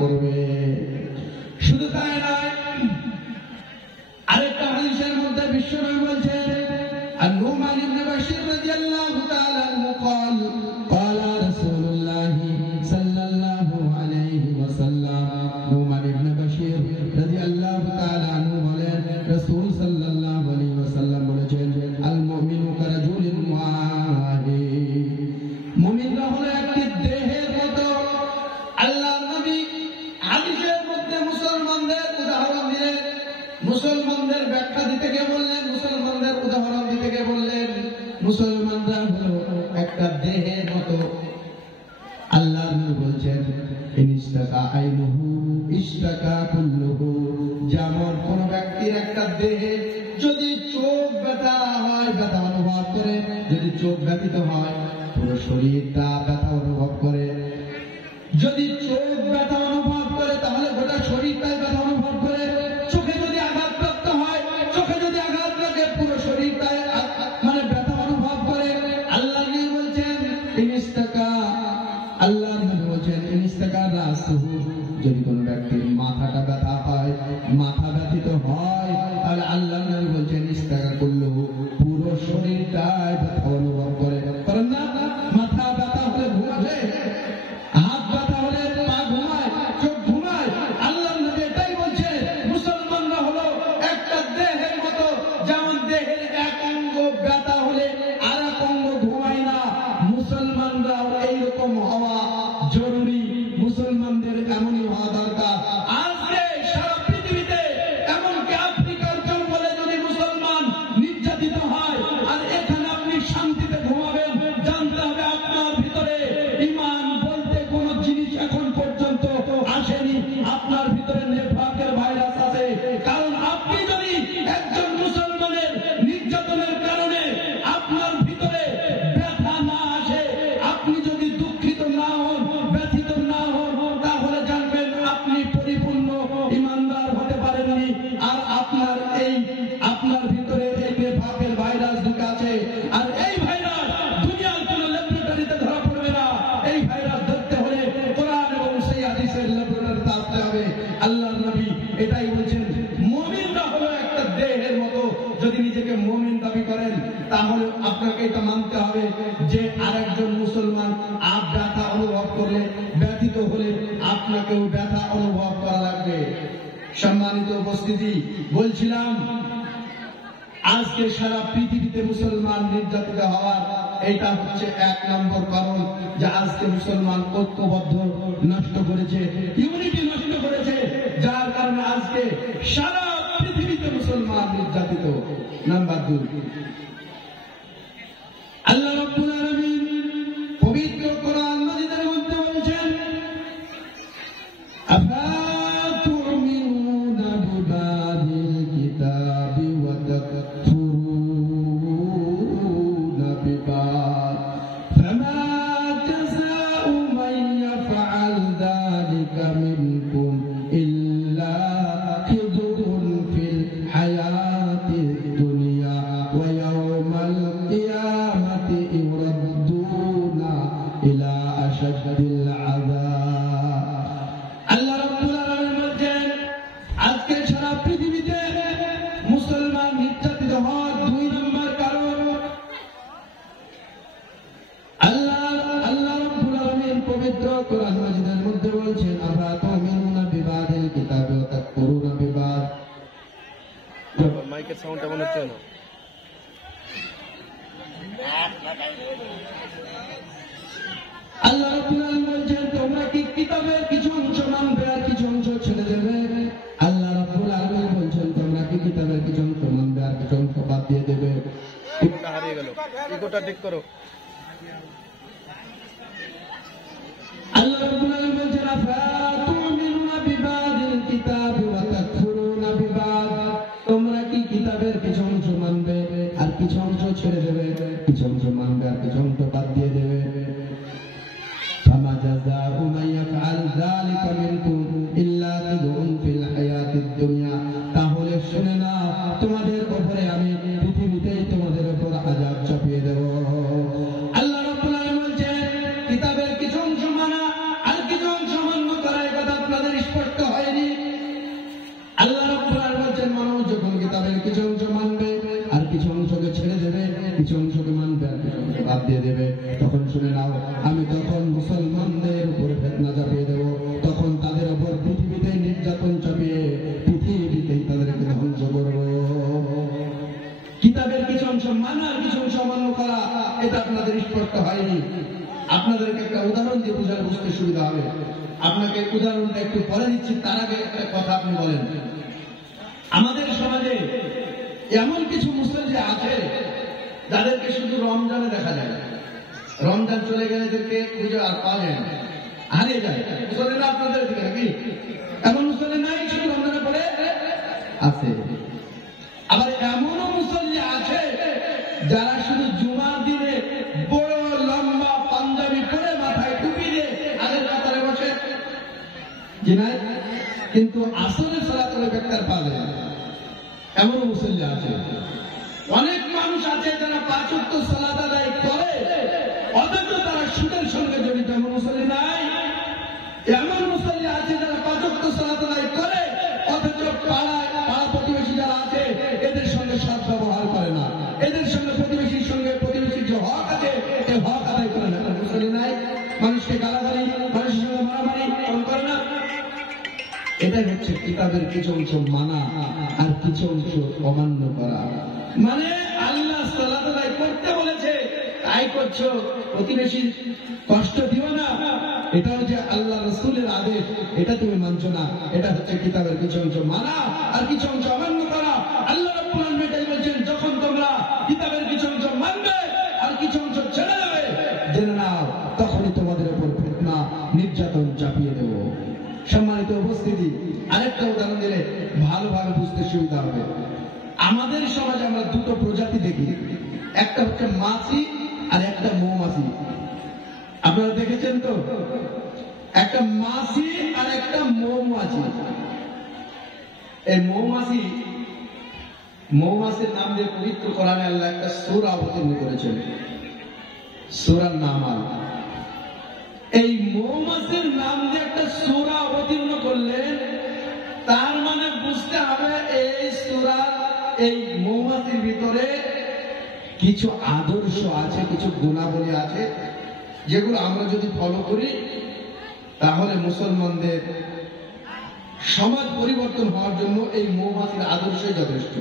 করবে। শুধু তাই নয়, আরেকটা হাদিসের মধ্যে বিশ্বনবী বলছেন, আন-নুমান ইবনে বাশীর রাদিয়াল্লাহু তাআলা আনহু قال قال رسول الله صلى الله عليه وسلم, নুমান ইবনে বাশীর রাদিয়াল্লাহু তাআলা আনহু বলেন, রাসূল সাল্লাল্লাহু আলাইহি ওয়াসাল্লাম বলেছেন, আল মুমিনু কারাজুলিন ওয়াহিদ, মুমিনরা হলো একটি দেহের মতো। আল্লাহর নবী হাদিসের মধ্যে মুসলমানদের উদাহরণ দিলেন। মুসলমানদের ব্যাখ্যা দিতে গিয়ে বললেন, মুসলমানদের উদাহরণ দিতে গিয়ে বললেন, মুসলমানরা হলো একটা দেহের মতো। আল্লাহর নবী বলছেন, ইনস্তাকা আইনুহু ইশতাকা কুল্লুহু, যেমন কোন ব্যক্তির একটা দেহে যদি চোখ ব্যথা হয়, ব্যথা অনুভব করে, যদি চোখ ব্যথিত হয় পুরো শরীরটা ব্যথা অনুভব করে। যদি চোখ ব্যথা অনুভব করে তাহলে গোটা শরীরটাই ব্যথা অনুভব করে। চোখে যদি আঘাতপ্রাপ্ত হয়, চোখে যদি আঘাত লাগে পুরো শরীরটাই মানে ব্যথা অনুভব করে। আল্লাহ নবী বলছেন ইনস্তাকা, আল্লাহ নবী বলছেন ইনস্তাকা রাসুহু, যদি কোন ব্যক্তির মাথাটা ব্যথা হয়, মাথা ব্যথিত হয়, তাহলে আল্লাহ নবী বলছেন ইনস্তাকা কুল্লুহু, পুরো শরীরটাই ব্যথা অনুভব করে। কারণ না, মাথা ব্যথা হলে ঘুমাবে, হাত ব্যথা হলে পা ঘুমায়, চোখ ঘুমায়। আল্লাহ নবী এটাই বলছে, মুসলমানরা হলো একটা দেহের মতো, যেমন দেহের এক অঙ্গ ব্যথা হলে আর এক অঙ্গ ঘুমায় না, মুসলমানরাও এইরকম হওয়া জরুরি। মুসলমানদের এমনই হওয়া দরকার। আজকে সারা পৃথিবীতে, এমনকি আফ্রিকার জঙ্গলে যদি মুসলমান নির্যাতিত হয় আর এখানে আপনি শান্তিতে ঘুমাবেন, জানতে হবে আপনার ভিতরে ঈমান বলতে কোন জিনিস এখন পর্যন্ত আসেনি, আপনার ভিতরে নেফাকের ভাইরাস আছে। কারণ আপনি যদি একজন মুসলমানের নির্যাতনের কারণে আপনার ভিতরে ব্যথা না আসে, আপনি যদি দুঃখিত না হন, ব্যথিত না হন, তাহলে জানবেন আপনি পরিপূর্ণ ঈমানদার হতে পারেননি। আর আপনার ভিতরে এই নেফাকের ভাইরাস ঢুকে আছে। আর এই ভাইরাস দুনিয়ার কোন ল্যাবরেটরিতে ধরা পড়বে না। এই ভাইরাস ধরতে হলে কোরআন এবং সেই হাদিসের ল্যাবরেটরিতে আসতে হবে। আল্লাহর নবী এটাই বলছেন, মুমিনরা হলো একটা দেহের মতো। যদি নিজেকে মুমিন দাবি করেন তাহলে আপনাকে এটা মানতে হবে যে আরেকজন মুসলমান ব্যথা অনুভব করলে, ব্যথিত হলে আপনাকেও ব্যথা অনুভব করা লাগবে। সম্মানিত উপস্থিতি, বলছিলাম আজকে সারা পৃথিবীতে মুসলমান নির্যাতিত হওয়ার এটা হচ্ছে এক নম্বর কারণ, যে আজকে মুসলমান ঐক্যবদ্ধ নষ্ট করেছে, ইউনিটি নষ্ট করেছে, যার কারণে আজকে সারা পৃথিবীতে মুসলমান নির্যাতিত। নাম্বার 2, আল্লাহ রাব্বুল আলামিন পবিত্র কোরআন মাজিদের মধ্যে বলেছেন, আফাতুমিনুনা বিবাদিল কিতাবি ওয়া তাকফুরুনা বিবাদ ফামা জাযাউ মান ইয়াফআল যালিকা মিনকুম ইল্লা খিযুরুন ফিল হায়াতিদ দুনিয়া ওয়া ইয়াওমাল কিয়ামাতি ইউরাদ্দুনা ইলা আশাদ্দিল আযাব। আল্লাহ রাব্বুল আলামিন বলেন, আজকে সারা পৃথিবীতে মুসলমান নির্যাতিত হওয়ার 2 নম্বর কারণ, আল্লাহ রাব্বুল আলামিন পবিত্র কোরআন মাজিদের মধ্যে বলছেন, আফাতুমিনুনা বিবাদিল কিতাবি ওয়া তাকফুরুনা বিবাদ। মাইকের সাউন্ড এমন হচ্ছে না। আল্লাহ রাব্বুল আলামিন বলছেন, তোমরা কি কিতাবের কিছু অংশ মানবে আর কিছু অংশ ছেড়ে দেবে? আল্লাহ রাব্বুল আলামিন বলছেন, তোমরা কি কিতাবের কিছু অংশ মানবে আর কিছু অংশ বাদ দিয়ে দেবে? ইকোটা হারিয়ে গেল, ইকোটা ঠিক করো। আল্লাহ রাব্বুল আলামিন বলছেন, আফাতুমিনুনা বিবাদিল কিতাবি ওয়া তাকফুরুনা বিবাদ, তোমরা কি কিতাবের কিছু অংশ মানবে আর কিছু অংশ ছেড়ে দেবে? কিছু অংশ মানবে আর কিছু অংশ বাদ দিয়ে দেবে। ফামা জাযাউ মান ইয়াফআল যালিকা মিনকুম ইল্লা খিযুরুন ফিল হায়াতিদ দুনিয়া, তাহলে শুনে নাও, তোমাদের উপরে আমি পৃথিবীতেই তোমাদের উপর আযাব চাপিয়ে দেব। আল্লাহ রাব্বুল বুঝতে সুবিধা হবে। আপনাকে উদাহরণটা একটু পরে দিচ্ছি, তার আগে একটা কথা আপনি বলেন। আমাদের সমাজে এমন কিছু মুসল্লি আছে যাদেরকে শুধু রমজানে দেখা যায়, রমজান চলে গেলে এদেরকে খুঁজে আর পাওয়া যায় না, হারিয়ে যায়। মুসল্লি না আপনাদের দিকে নাকি? এমন মুসল্লি নাই শুধু রমজানে পড়ে আছে। আবার এমনও মুসল্লি আছে যারা শুধু জুমার দিনে বড় লম্বা পাঞ্জাবি পরে মাথায় টুপি দিয়ে আগের কাতারে বসে, কিন্তু আসরের সালাত করে বেকার পাবে, এমনও মুসল্লি আছে। অনেক মানুষ আছে যারা 5 ওয়াক্ত সালাত আদায় করে অথচ তারা সুদের সঙ্গে জড়িত, এমন মুসল্লি নাই। এমন মুসল্লি আছে যারা 5 ওয়াক্ত সালাত আদায় করে অথচ পাড়া প্রতিবেশী যারা আছে এদের সঙ্গে সৎ ব্যবহার করে না, এদের সঙ্গে প্রতিবেশীর যে হক আছে এই হক আদায় করে না, মুসল্লি নাই। মানুষকে গালাগালি, মানুষের সঙ্গে মারামারি করে না। এটাই হচ্ছে কিতাবের কিছু অংশ মানা আর কিছু অংশ অমান্য করা। মানে আল্লাহ সালাত আদায় করতে বলেছে তাই করছো, প্রতিবেশীর কষ্ট দিও না, এটা হচ্ছে আল্লাহ রাসূলের আদেশ, এটা তুমি মানছো না। এটা হচ্ছে কিতাবের কিছু অংশ মানা আর কিছু অংশ অমান্য করা। আল্লাহ রাব্বুল আলামিন এটাই বলছেন, যখন তোমরা কিতাবের কিছু অংশ মানবে আর কিছু অংশ ছেড়ে দেবে, জেনে নাও তখনই তোমাদের উপর ফিতনা নির্যাতন চাপিয়ে দেব। সম্মানিত উপস্থিতি, আরেকটা উদাহরণ দিলে ভালোভাবে বুঝতে সুবিধা হবে। আমাদের সমাজে আমরা দুটো প্রজাতি দেখি, একটা হচ্ছে মাছি আর একটা মৌমাছি। আপনারা দেখেছেন তো? একটা মাছি আর একটা মৌমাছি। এই মৌমাছির নাম দিয়ে পবিত্র কোরআনে আল্লাহ একটা সূরা অবতীর্ণ করেছেন, সূরার নাম আল। এই মৌমাছির নাম দিয়ে একটা সূরা অবতীর্ণ করলেন, তার মানে বুঝতে হবে এই সূরা, এই মৌমাছির ভিতরে কিছু আদর্শ আছে, কিছু গুণাবলী আছে, যেগুলো আমরা যদি ফলো করি তাহলে মুসলমানদের সমাজ পরিবর্তন হওয়ার জন্য এই মৌমাছির আদর্শই যথেষ্ট।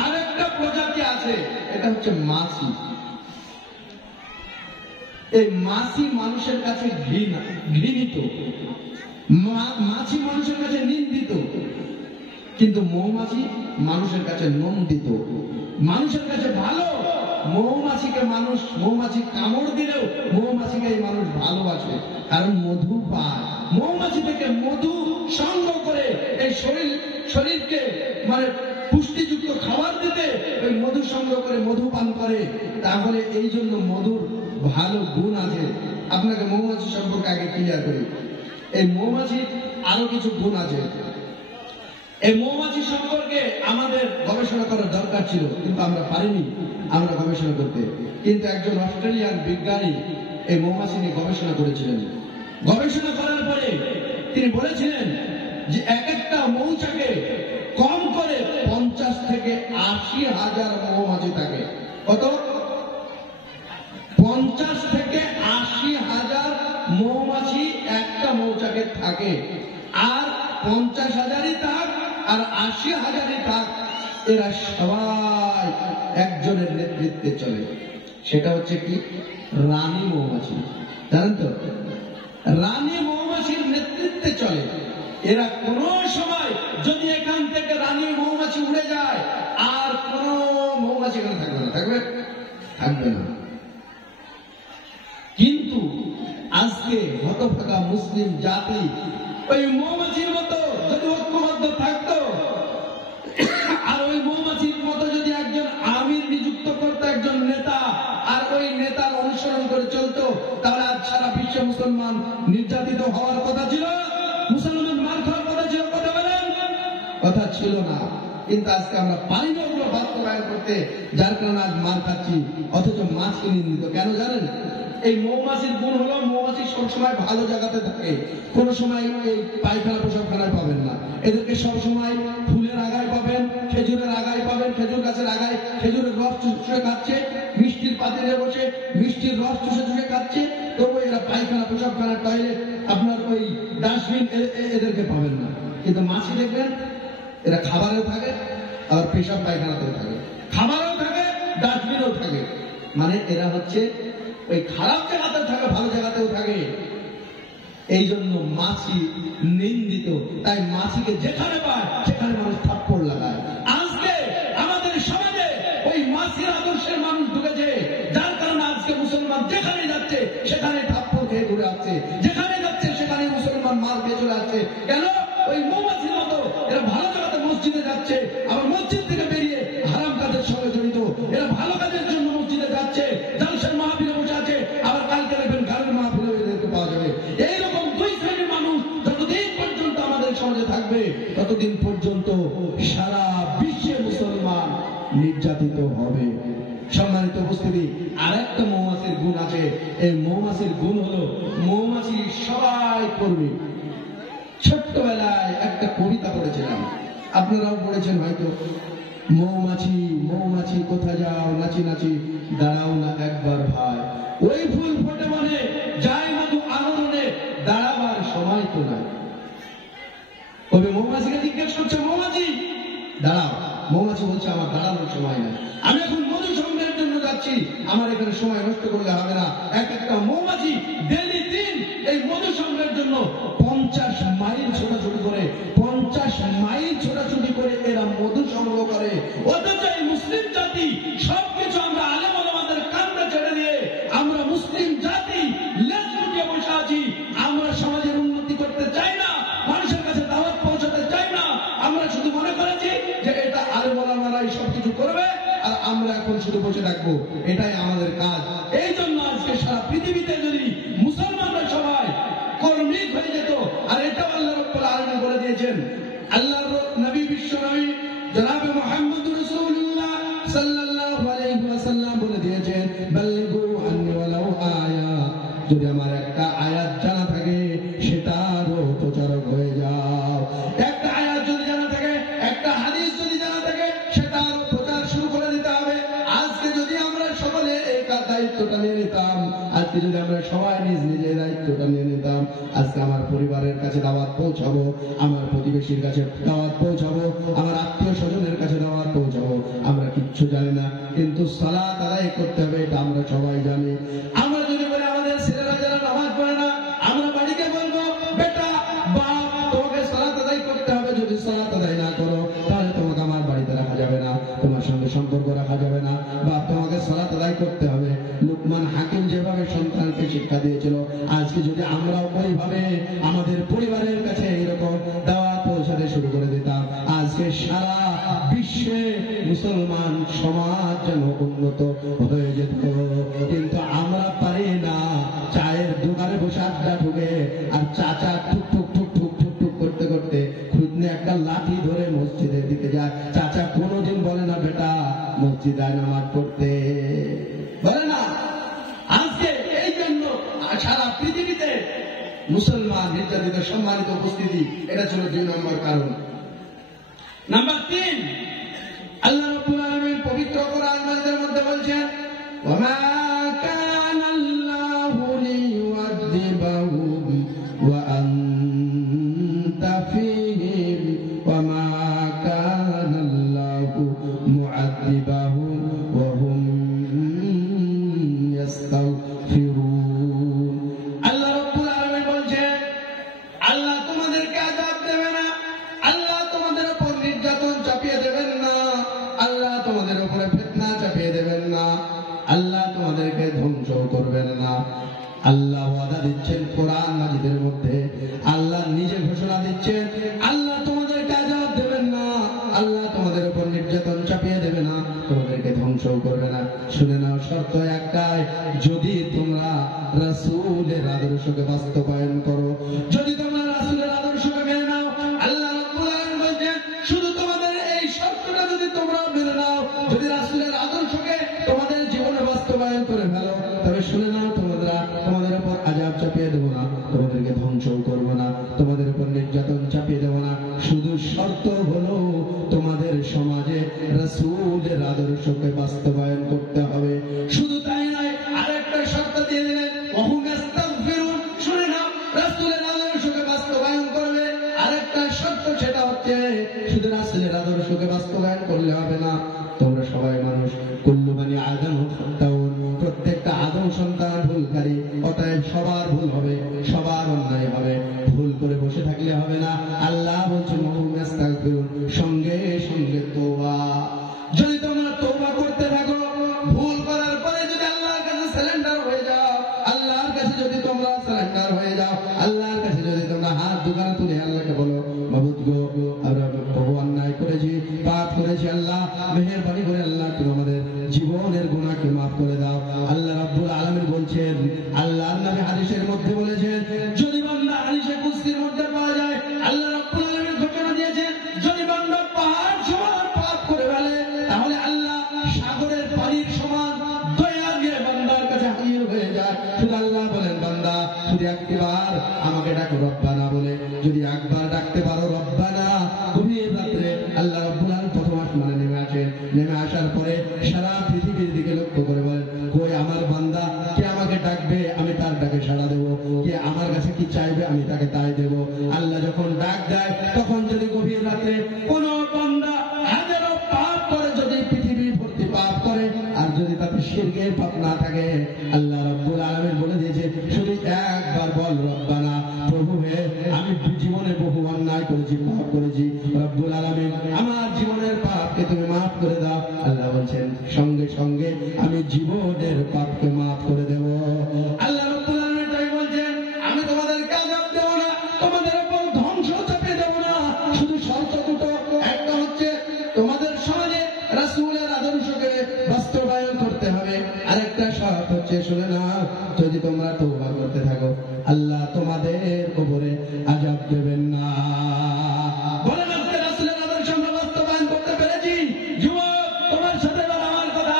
আর একটা প্রজাতি আছে, এটা হচ্ছে মাছি। এই মাছি মানুষের কাছে ঘৃণিত, মাছি মানুষের কাছে নিন্দিত, কিন্তু মৌমাছি মানুষের কাছে নন্দিত, মানুষের কাছে ভালো। মৌমাছি কামড় দিলেও মৌমাছিকে এই মানুষ ভালোবাসে, কারণ মধু পায়। মৌমাছি থেকে মধু সংগ্রহ করে এই শরীরকে মানে পুষ্টিযুক্ত খাবার দিতে ওই মধু সংগ্রহ করে মধু পান করে। তাহলে এই জন্য মধুর ভালো গুণ আছে। আপনাকে মৌমাছি সম্পর্কে আগে ক্লিয়ার করি। এই মৌমাছির আরো কিছু গুণ আছে। এই মৌমাছি সম্পর্কে আমাদের গবেষণা করার দরকার ছিল, কিন্তু আমরা পারিনি আমরা গবেষণা করতে। কিন্তু একজন অস্ট্রেলিয়ান বিজ্ঞানী এই মৌমাছি নিয়ে গবেষণা করেছিলেন। গবেষণা করার পরে তিনি বলেছিলেন যে এক একটা মৌচাকে কম করে 50 থেকে 80,000 মৌমাছি থাকে। কত? 50 থেকে 80,000 মৌমাছি একটা মৌচাকে থাকে। আর 50,000ই থাক আর 80,000ই থাক, এরা সবাই একজনের নেতৃত্বে চলে। সেটা হচ্ছে কি? রানী মৌমাছি। জানেন তো? রানী মৌমাছির নেতৃত্বে চলে। এরা কোন সময় যদি এখান থেকে রানী মৌমাছি উড়ে যায় আর কোন মৌমাছি এখানে থাকবে না, থাকবে না। কিন্তু আজকে হতভাগা মুসলিম জাতি ওই মৌমাছির মতো যদি ঐক্যবদ্ধ থাকতো, আর ওই মৌমাছির মতো যদি একজন আমির নিযুক্ত করতো, একজন নেতা, আর ওই নেতার অনুসরণ করে চলতো, তাহলে আজ সারা বিশ্বে মুসলমান নির্যাতিত হওয়ার কথা ছিল, মুসলমান মার খাওয়ার কথা ছিল। কথা বলেন? কথা ছিল না। কিন্তু আজকে আমরা পারি না ওগুলো বাস্তবায়ন করতে, যার কারণে আজ মার খাচ্ছি, অথচ মাছকে নিন্দিত। কেন জানেন? এই মৌমাছির গুণ হলো মৌমাছি সবসময় ভালো জায়গাতে থাকে, কোন সময় এই পায়খানা প্রসাবখানায় পাবেন না। এদেরকে সবসময় ফুলের আগায় পাবেন, খেজুরের আগায় পাবেন, খেজুর গাছের আগায় খেজুরের রস চুষে খাচ্ছে, মিষ্টির পাতিলে বসে মিষ্টির রস চুষে খাচ্ছে। তবু এরা পায়খানা প্রসাবখানা টয়লেট আপনার ওই ডাস্টবিন এদেরকে পাবেন না। কিন্তু মাছি দেখবেন এরা খাবারেও থাকে, আবার পেশাব পায়খানাতেও থাকে, খাবারেও থাকে, ডাস্টবিনেও থাকে। মানে এরা হচ্ছে ওই খারাপ জায়গাতে থাকে, ভালো জায়গাতেও থাকে। এই জন্য মাছি নিন্দিত, তাই মাছিকে যেখানে পায় সেখানে মানুষ থাপ্পড় লাগায়। আজকে আমাদের সমাজে ওই মাছির আদর্শের মানুষ ঢুকেছে, যার কারণে আজকে মুসলমান যেখানে যাচ্ছে সেখানে থাপ্পড় খেয়ে ঘুরে আসছে, যেখানে যাচ্ছে সেখানে মুসলমান মার খেয়ে চলে আসছে। কেন? ওই মৌমাছির মতো এরা ভালো জায়গাতে মসজিদে যাচ্ছে, আবার মসজিদ থেকে বেরিয়ে হারাম কাজের সঙ্গে জড়িত। এরা ভালো কাজের জন্য মসজিদে যাচ্ছে, জালসার মাহফিলে বসে আছে, আবার কালকে দেখবেন গানের মাহফিলে এদেরকে পাওয়া যাবে। এইরকম দুই শ্রেণীর মানুষ যতদিন পর্যন্ত আমাদের সমাজে থাকবে ততদিন পর্যন্ত সারা বিশ্বে মুসলমান নির্যাতিত হবে। সম্মানিত উপস্থিতি, আর একটা মৌমাছির গুণ আছে। এই মৌমাছির গুণ হলো মৌমাছি সবাই করবে। ছোট্টবেলায় একটা কবিতা পড়েছিলাম, আপনারাও পড়েছেন হয়তো। মৌমাছি মৌমাছি কোথা যাও, নাচি নাচি দাঁড়াও না একবার ভাই। ওই ফুল ফোটে মনে যায় মধু আনন্দে, দাঁড়াবার সময় তো নাই। কবি মৌমাছিকে জিজ্ঞেস করছে, মৌমাছি দাঁড়াও। মৌমাছি বলছে, আমার দাঁড়ানোর সময় নাই, আমি এখন মধু সংগ্রহের জন্য যাচ্ছি, আমার এখানে সময় নষ্ট করলে হবে না। এক একটা মৌমাছি ডেলি দিন এই মধু সংগ্রহের জন্য 50 মাইল ছোটাছুটি করে, 50 মাইল ছোটাছুটি করে এরা মধু সংগ্রহ করে। অথচ এই মুসলিম জাতি সবকিছু আমরা আলেম ওলামাদের কাঁধে ছেড়ে দিয়ে আমরা মুসলিম জাতি লেজ গুটিয়ে বসে আছি। আমরা সমাজের উন্নতি করতে চাই না, মানুষের কাছে দাওয়াত পৌঁছাতে চাই না। আমরা শুধু মনে করেছি যে এটা আলেম ওলামারাই সবকিছু করবে আর আমরা এখন শুধু বসে থাকবো, এটাই আমাদের কাজ। এই জন্য আজকে সারা পৃথিবীতে যদি মুসলমানরা সবাই কর্মী হয়ে যেত, আর এটা আল্লাহ রাব্বুল আলামিন বলে দিয়েছেন, আল্লাহর নবী বিশ্ব নবী জনাবে মুহাম্মদ রাসূলুল্লাহ সাল্লাল্লাহু আলাইহি ওয়াসাল্লাম বলে দিয়েছেন, বাল্লিগু আন্নি ওয়ালাউ আয়া। যদি আমার একটা আয়াত জানা থাকে সেটারও প্রচারক হয়ে যাও। একটা আয়াত যদি জানা থাকে, একটা হাদিস যদি জানা থাকে, সেটার প্রচার শুরু করে দিতে হবে। আজকে যদি আমরা সকলে এই দায়িত্বটা নিয়ে নিতাম, আজকে যদি আমরা সবাই নিজ নিজের দায়িত্বটা নিয়ে নিতাম, আজকে আমার পরিবারের কাছে দাওয়াত পৌঁছাবো, আমার প্রতিবেশীর কাছে দাওয়াত পৌঁছাবো, আমার আত্মীয় স্বজনের কাছে দাওয়াত পৌঁছাবো। আমরা কিচ্ছু জানি না, কিন্তু সালাত আদায় করতে হবে এটা আমরা সবাই জানি। আমরা যদি বলি আমাদের ছেলেরা যারা নামাজ পড়ে না, আমরা বাড়িতে বলবো, বেটা বাপ তোমাকে সালাত আদায় করতে হবে। যদি সালাত আদায় না করো তাহলে তোমাকে আমার বাড়িতে রাখা যাবে না, তোমার সঙ্গে সম্পর্ক রাখা যাবে না। বাপ তোমাকে সালাত আদায় করতে হবে। লুকমান হাকিম যেভাবে সন্তানকে শিক্ষা দিয়েছিল, আজকে যদি আমরা ওইভাবে আমাদের পরিবারের কাছে এরকম দাওয়াত পৌঁছাতে শুরু করে দিতাম, আজকে সারা বিশ্বে মুসলমান সমাজ যেন উন্নত হয়ে যেত। কিন্তু আমরা পারি না। চায়ের দোকানে বসে আড্ডা ঢুকে আর চাচা ঠুক ঠুক ঠুক ঠুক ঠুক ঠুক করতে করতে খুদনে একটা লাঠি ধরে মসজিদের দিকে যায়। চাচা কোনোদিন বলে না বেটা মসজিদে নামাজ পড়তে, বলে না। আজকে এই জন্য সারা পৃথিবীতে মুসলমান নির্যাতিত। সম্মানিত উপস্থিতি, এটা ছিল 2 নম্বর কারণ। নাম্বার 3, আল্লাহ রাব্বুল আলামিন পবিত্র কোরআন মাজিদের মধ্যে বলছেন, ওয়ামা কানা আল্লাহু লিয়ুআযিবাহুম ওয়া আনতা ফীহিম ওয়ামা কানা আল্লাহু মুআযিবাহুম ওয়া হুম ইস্তাগফিরুন। আল্লাহ রাব্বুল আলামিন বলছেন, আল্লাহ তোমাদেরকে আযাব দেবে না, আল্লাহ তোমাদের উপর নির্যাতন চাপিয়ে দেবেন না, আল্লাহ তোমাদের উপরে ফিতনা চাপিয়ে দেবেন না, আল্লাহ তোমাদেরকে ধ্বংস করবেন না। আল্লাহ ওয়াদা দিচ্ছেন কোরআন মাজিদের মধ্যে, আল্লাহ নিজে ঘোষণা দিচ্ছেন, আল্লাহ তোমাদেরকে আযাব দেবেন না, আল্লাহ তোমাদের উপর নির্যাতন চাপিয়ে দেবে না, তোমাদেরকে ধ্বংস করবে না। শুনে নাও, শর্ত একটাই, যদি তোমরা রাসূলের আদর্শকে বাস্তবায়ন করো, যদি তোমরা রাসূলের আদর্শকে মেনে নাও। আল্লাহ রাব্বুল আলামিন বলেন, শুধু তোমাদের এই শর্তটা যদি তোমরা মেনে নাও, যদি রাসূলের আদর্শকে তোমাদের জীবনে বাস্তবায়ন করে ফেলো, তবে শুনে নাও, তোমাদের উপর আযাব চাপিয়ে দেব না, তোমাদেরকে ধ্বংস করব না, তোমাদের উপর নির্যাতন চাপিয়ে দেব না। শুধু শর্ত হলো তোমাদের সমাজে রাসূলের আদর্শকে বাস্তবায়ন করতে হবে। শুধু তাই নয়, আরেকটা শর্ত দিয়ে দিলেন, ওয়াহুম ইস্তাগফিরুন। শুনে নাও, রাসূলের আদর্শকে বাস্তবায়ন করবে। আরেকটা শর্ত, সেটা হচ্ছে শুধু রাসূলের আদর্শকে বাস্তবায়ন করলে হবে না, তোমরা সবাই মানুষ, কুল্লু বানি আদম খাত্তাউন, প্রত্যেকটা আদম সন্তান বসে থাকলে হবে না। আল্লাহ বলছেন সঙ্গে সঙ্গে তওবা। যদি তোমরা তওবা করতে থাকো, ভুল করার পরে যদি আল্লাহর কাছে সারেন্ডার হয়ে যাও, আল্লাহর কাছে যদি তোমরা সারেন্ডার হয়ে যাও, আল্লাহর কাছে যদি তোমরা হাত দুখানা তুলে আল্লাহকে বলো, মাবুদ গো আমরা বহু অন্যায় করেছি, পাপ করেছি, আল্লাহ মেহেরবানি করে আল্লাহ তুমি আমাদের জীবনের গুনাহকে মাফ করে দাও। আল্লাহ রাব্বুল আলামিন বলছেন, আল্লাহর নবী হাদিসের মধ্যে বলেছেন, যদি বান্দা হাদিসে কুদসির মধ্যে পাওয়া যায়, আল্লাহ রাব্বুল আলামিন ঘোষণা দিয়েছেন, যদি বান্দা পাহাড় সমান পাপ করে ফেলে, তাহলে আল্লাহ সাগরের পানির সমান দয়া দিয়ে বান্দার কাছে হাজির হয়ে যায়। শুধু আল্লাহ বলেন, বান্দা শুধু একবার আমাকে ডাকো রব্বানা বলে, যদি একবার ডাকতে পারো রব্বানা, গভীর রাত্রে আল্লাহ রাব্বুল আলামিন প্রথম আসমানে নেমে আসেন। নেমে আসার পরে সারা পৃথিবীর দিকে লক্ষ্য করে বলেন, কই আমার বান্দা, কে আমাকে ডাকবে আমি তার ডাকে সাড়া দেবো, কে আমার কাছে কি চাইবে আমি তাকে তাই দেবো। আল্লাহ যখন ডাক দেয়, তখন যদি গভীর রাত্রে কোন বান্দা হাজারো পাপ করে, যদি পৃথিবী ভর্তি পাপ করে, আর যদি তাতে শিরকের পাপ না থাকে, আল্লাহ রাব্বুল আলামিন বলে দিয়েছে, শুধু একবার বল রব্বানা, প্রভু হে আমি জীবনে বহু অন্যায় করেছি, পাপ করেছি, রব্বুল আলামিন আমার জীবনের পাপকে তুমি মাফ করে দাও। আল্লাহ বলছেন, সঙ্গে সঙ্গে আমি জীবনের পাপকে মাফ করে দেব। আল্লাহ রাব্বুল আলামিন তাই বলছেন, আমি তোমাদেরকে আযাব দেব না, তোমাদের উপর ধ্বংস চাপিয়ে দেব না, শুধু শর্ত দুটো। একটা হচ্ছে তোমাদের সমাজে রাসূলের আদর্শকে বাস্তবায়ন করতে হবে, আরেকটা শর্ত হচ্ছে, শুনে না, যদি তোমরা তওবা করতে থাকো, আল্লাহ তোমাদের উপরে আযাব দেবেন না। বলেন, আজকে রাসূলের আদর্শ আমরা বাস্তবায়ন করতে পেরেছি? যুবক, তোমার সাথে আমার কথা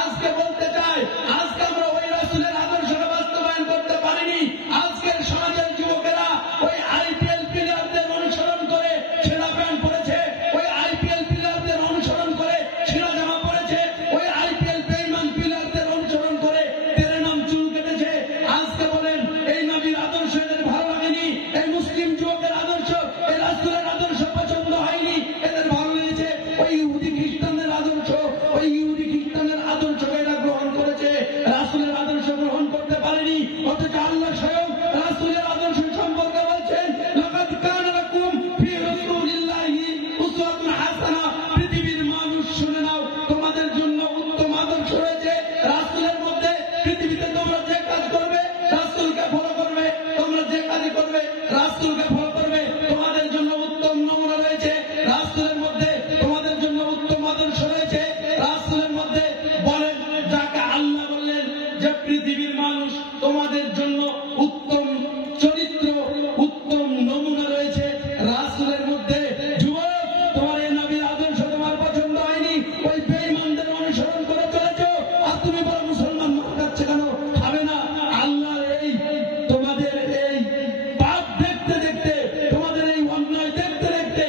আজকে বলতে চাই, আজকে আমরা ওই রাসূলের আদর্শকে বাস্তবায়ন করতে পারিনি। আজকের সমাজের যুবকেরা ওই আইপিএল প্লেয়ারদের অনুসরণ করে ছেঁড়া প্যান্ট পরেছে, ওই আইপিএল প্লেয়ারদের অনুসরণ করে ছেঁড়া জামা পরেছে, ওই আইপিএল বেঈমান প্লেয়ারদের অনুসরণ করে তেরে নাম চুল কেটেছে। আজকে বলেন, এই নবীর আদর্শ এদের ভালো লাগেনি, এই মুসলিম যুবকের আদর্শ, এই রাসূলের আদর্শ পছন্দ হয়নি, এদের ভালো লেগেছে ওই ইহুদি খ্রিস্টানদের আদর্শ, ওই ইহুদি খ্রিস্টানের আদর্শকে এরা গ্রহণ করেছে, রাসূলের আদর্শ গ্রহণ করতে পারেনি। অথচ আল্লাহ স্বয়ং রাসূলের আদর্শ সম্পর্কে বলছেন, লাকাদ কানা লাকুম ফি রাসূলিল্লাহি উসওয়াতুন হাসানা, পৃথিবীর মানুষ শুনে নাও, তোমাদের জন্য উত্তম আদর্শ রয়েছে রাসূলের মধ্যে। পৃথিবীতে তোমরা যে কাজ করবে রাসূলকে ফলো করবে, তোমরা যে কাজই করবে রাসূলকে ফলো করবে, তোমাদের জন্য উত্তম নমুনা রয়েছে রাসূলের মধ্যে, তোমাদের জন্য উত্তম আদর্শ রয়েছে রাসূলের মধ্যে। বলেন, যাকে আল্লাহ বললেন যে পৃথিবীর মানুষ তোমাদের জন্য উত্তম চরিত্র, উত্তম নমুনা রয়েছে রাসূলের মধ্যে। যুবক, তোমার এই নবীর আদর্শ তোমার পছন্দ হয়নি, ওই বেঈমানদের অনুসরণ করে চলেছো, আর তুমি বলো মুসলমান মার খাচ্ছে কেন? খাবে না। আল্লাহ এই তোমাদের এই পাপ দেখতে দেখতে, তোমাদের এই অন্যায় দেখতে দেখতে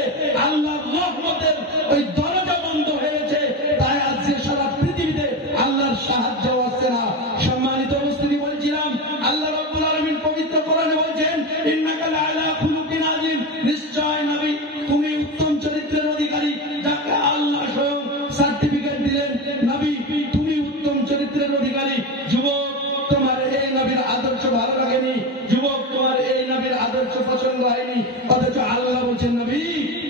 আল্লাহর রহমতের ওই দরজা বন্ধ হয়েছে, তাই আজকে সারা পৃথিবীতে আল্লাহর সাহায্য আসছে না। সম্মানিত উপস্থিতি, বলছিলাম আল্লাহ রাব্বুল আলামিন পবিত্র কোরআনে বলছেন, ইন্নাকা লাআলা খুলুকিন আযীম, নিশ্চয় নবী তুমি উত্তম চরিত্রের অধিকারী, যাকে আল্লাহ স্বয়ং সার্টিফিকেট দিলেন, নবী তুমি উত্তম চরিত্রের অধিকারী। যুবক, তোমার এই নবীর আদর্শ ভালো লাগেনি, যুবক তোমার এই নবীর আদর্শ পছন্দ হয়নি, অথচ আল্লাহ বলছেন, নবী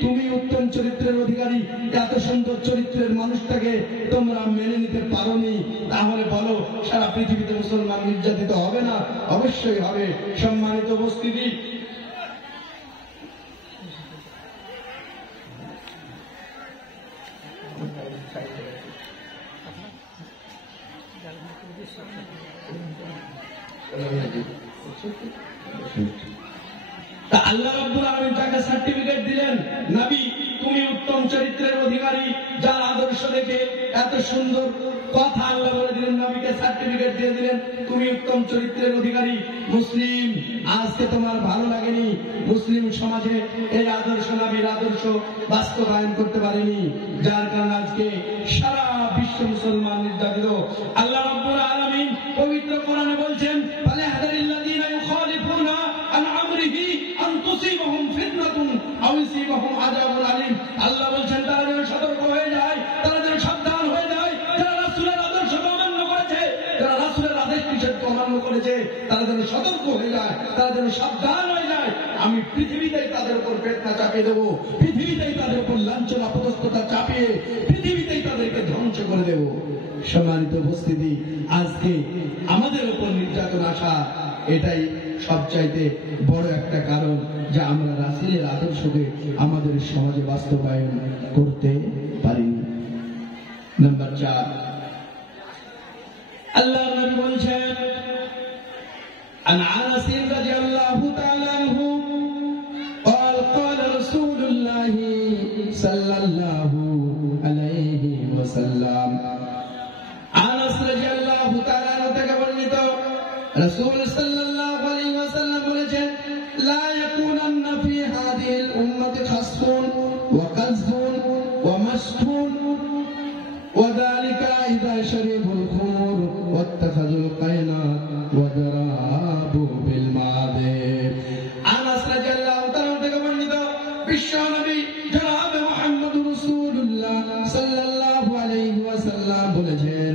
তুমি উত্তম চরিত্রের অধিকারী, এত সুন্দর চরিত্রের মানুষটাকে তোমরা মেনে নিতে পারোনি, তাহলে বলো সারা পৃথিবীতে মুসলমান নির্যাতিত হবে না? অবশ্যই হবে। সম্মানিত উপস্থিতি, আল্লাহ রাব্বুল আলামিন তাকে সার্টিফিকেট দিলেন, নবী তুমি উত্তম চরিত্রের অধিকারী, যার আদর্শ দেখে এত সুন্দর কথা আল্লাহ বলে দিলেন, নবীকে সার্টিফিকেট দিয়ে দিলেন তুমি উত্তম চরিত্রের অধিকারী। মুসলিম, আজকে তোমার ভালো লাগেনি, মুসলিম সমাজে এই আদর্শ নবীর আদর্শ বাস্তবায়ন করতে পারেনি, যার কারণে আজকে সারা বিশ্ব মুসলমান নির্যাতিত। আল্লাহ রাব্বুল আলামিন পবিত্র কোরআনে বলছেন, ফালাহদারিল্লাযীনা ইউখালিফুনা আন আমরিহি আন তুসিবাহুম ফিতনাতুন আও ইউসিবাহুম আযাবুন আলীম। আল্লাহ বলছেন, তারা যেন সতর্ক হয়ে যায়, তারা যেন সাবধান হয়ে যায়, যারা রাসূলের আদর্শ অমান্য করেছে, যারা রাসূলের আদেশ নিষেধ অমান্য করেছে, তারা যেন সতর্ক হয়ে যায়, তারা যেন সাবধান হয়ে যায়, আমি পৃথিবীতেই তাদের উপর ফিতনা চাপিয়ে দেবো, পৃথিবীতেই তাদের উপর লাঞ্ছনা অপদস্থতা চাপিয়ে পৃথিবীতেই তাদেরকে ধ্বংস করে দেব। সম্মানিত উপস্থিতি, আজকে আমাদের উপর নির্যাতন আসা এটাই সবচাইতে বড় একটা কারণ যে আমরা রাসূলের আদর্শকে আমাদের সমাজে বাস্তবায়ন করতে পারিনি। নাম্বার 4, আল্লাহর নবী বলেছেন عن أنس رضي الله تعالى عنه قال قال رسول الله صلى الله عليه وسلم আনাস রাদিয়াল্লাহু তাআলা আনহু থেকে বর্ণিত রাসূল সাল্লাল্লাহু আলাইহি ওয়াসাল্লাম বলেছেন লা ইয়াকুনান্না ফি হাদিহিল উম্মতি খাসফুন ওয়া কাযফুন ওয়া মাসফুন ওয়া যালিকা ইযা শারিবুল খুমর ওয়াত্তাখাযুল কায়নাত ওয়া দারাবু বিল মাদিব। আনাস রাদিয়াল্লাহু তাআলা থেকে বর্ণিত বিশ্বনবী জনাব মুহাম্মদুর রাসূলুল্লাহ সাল্লাল্লাহু আলাইহি ওয়াসাল্লাম বলেছেন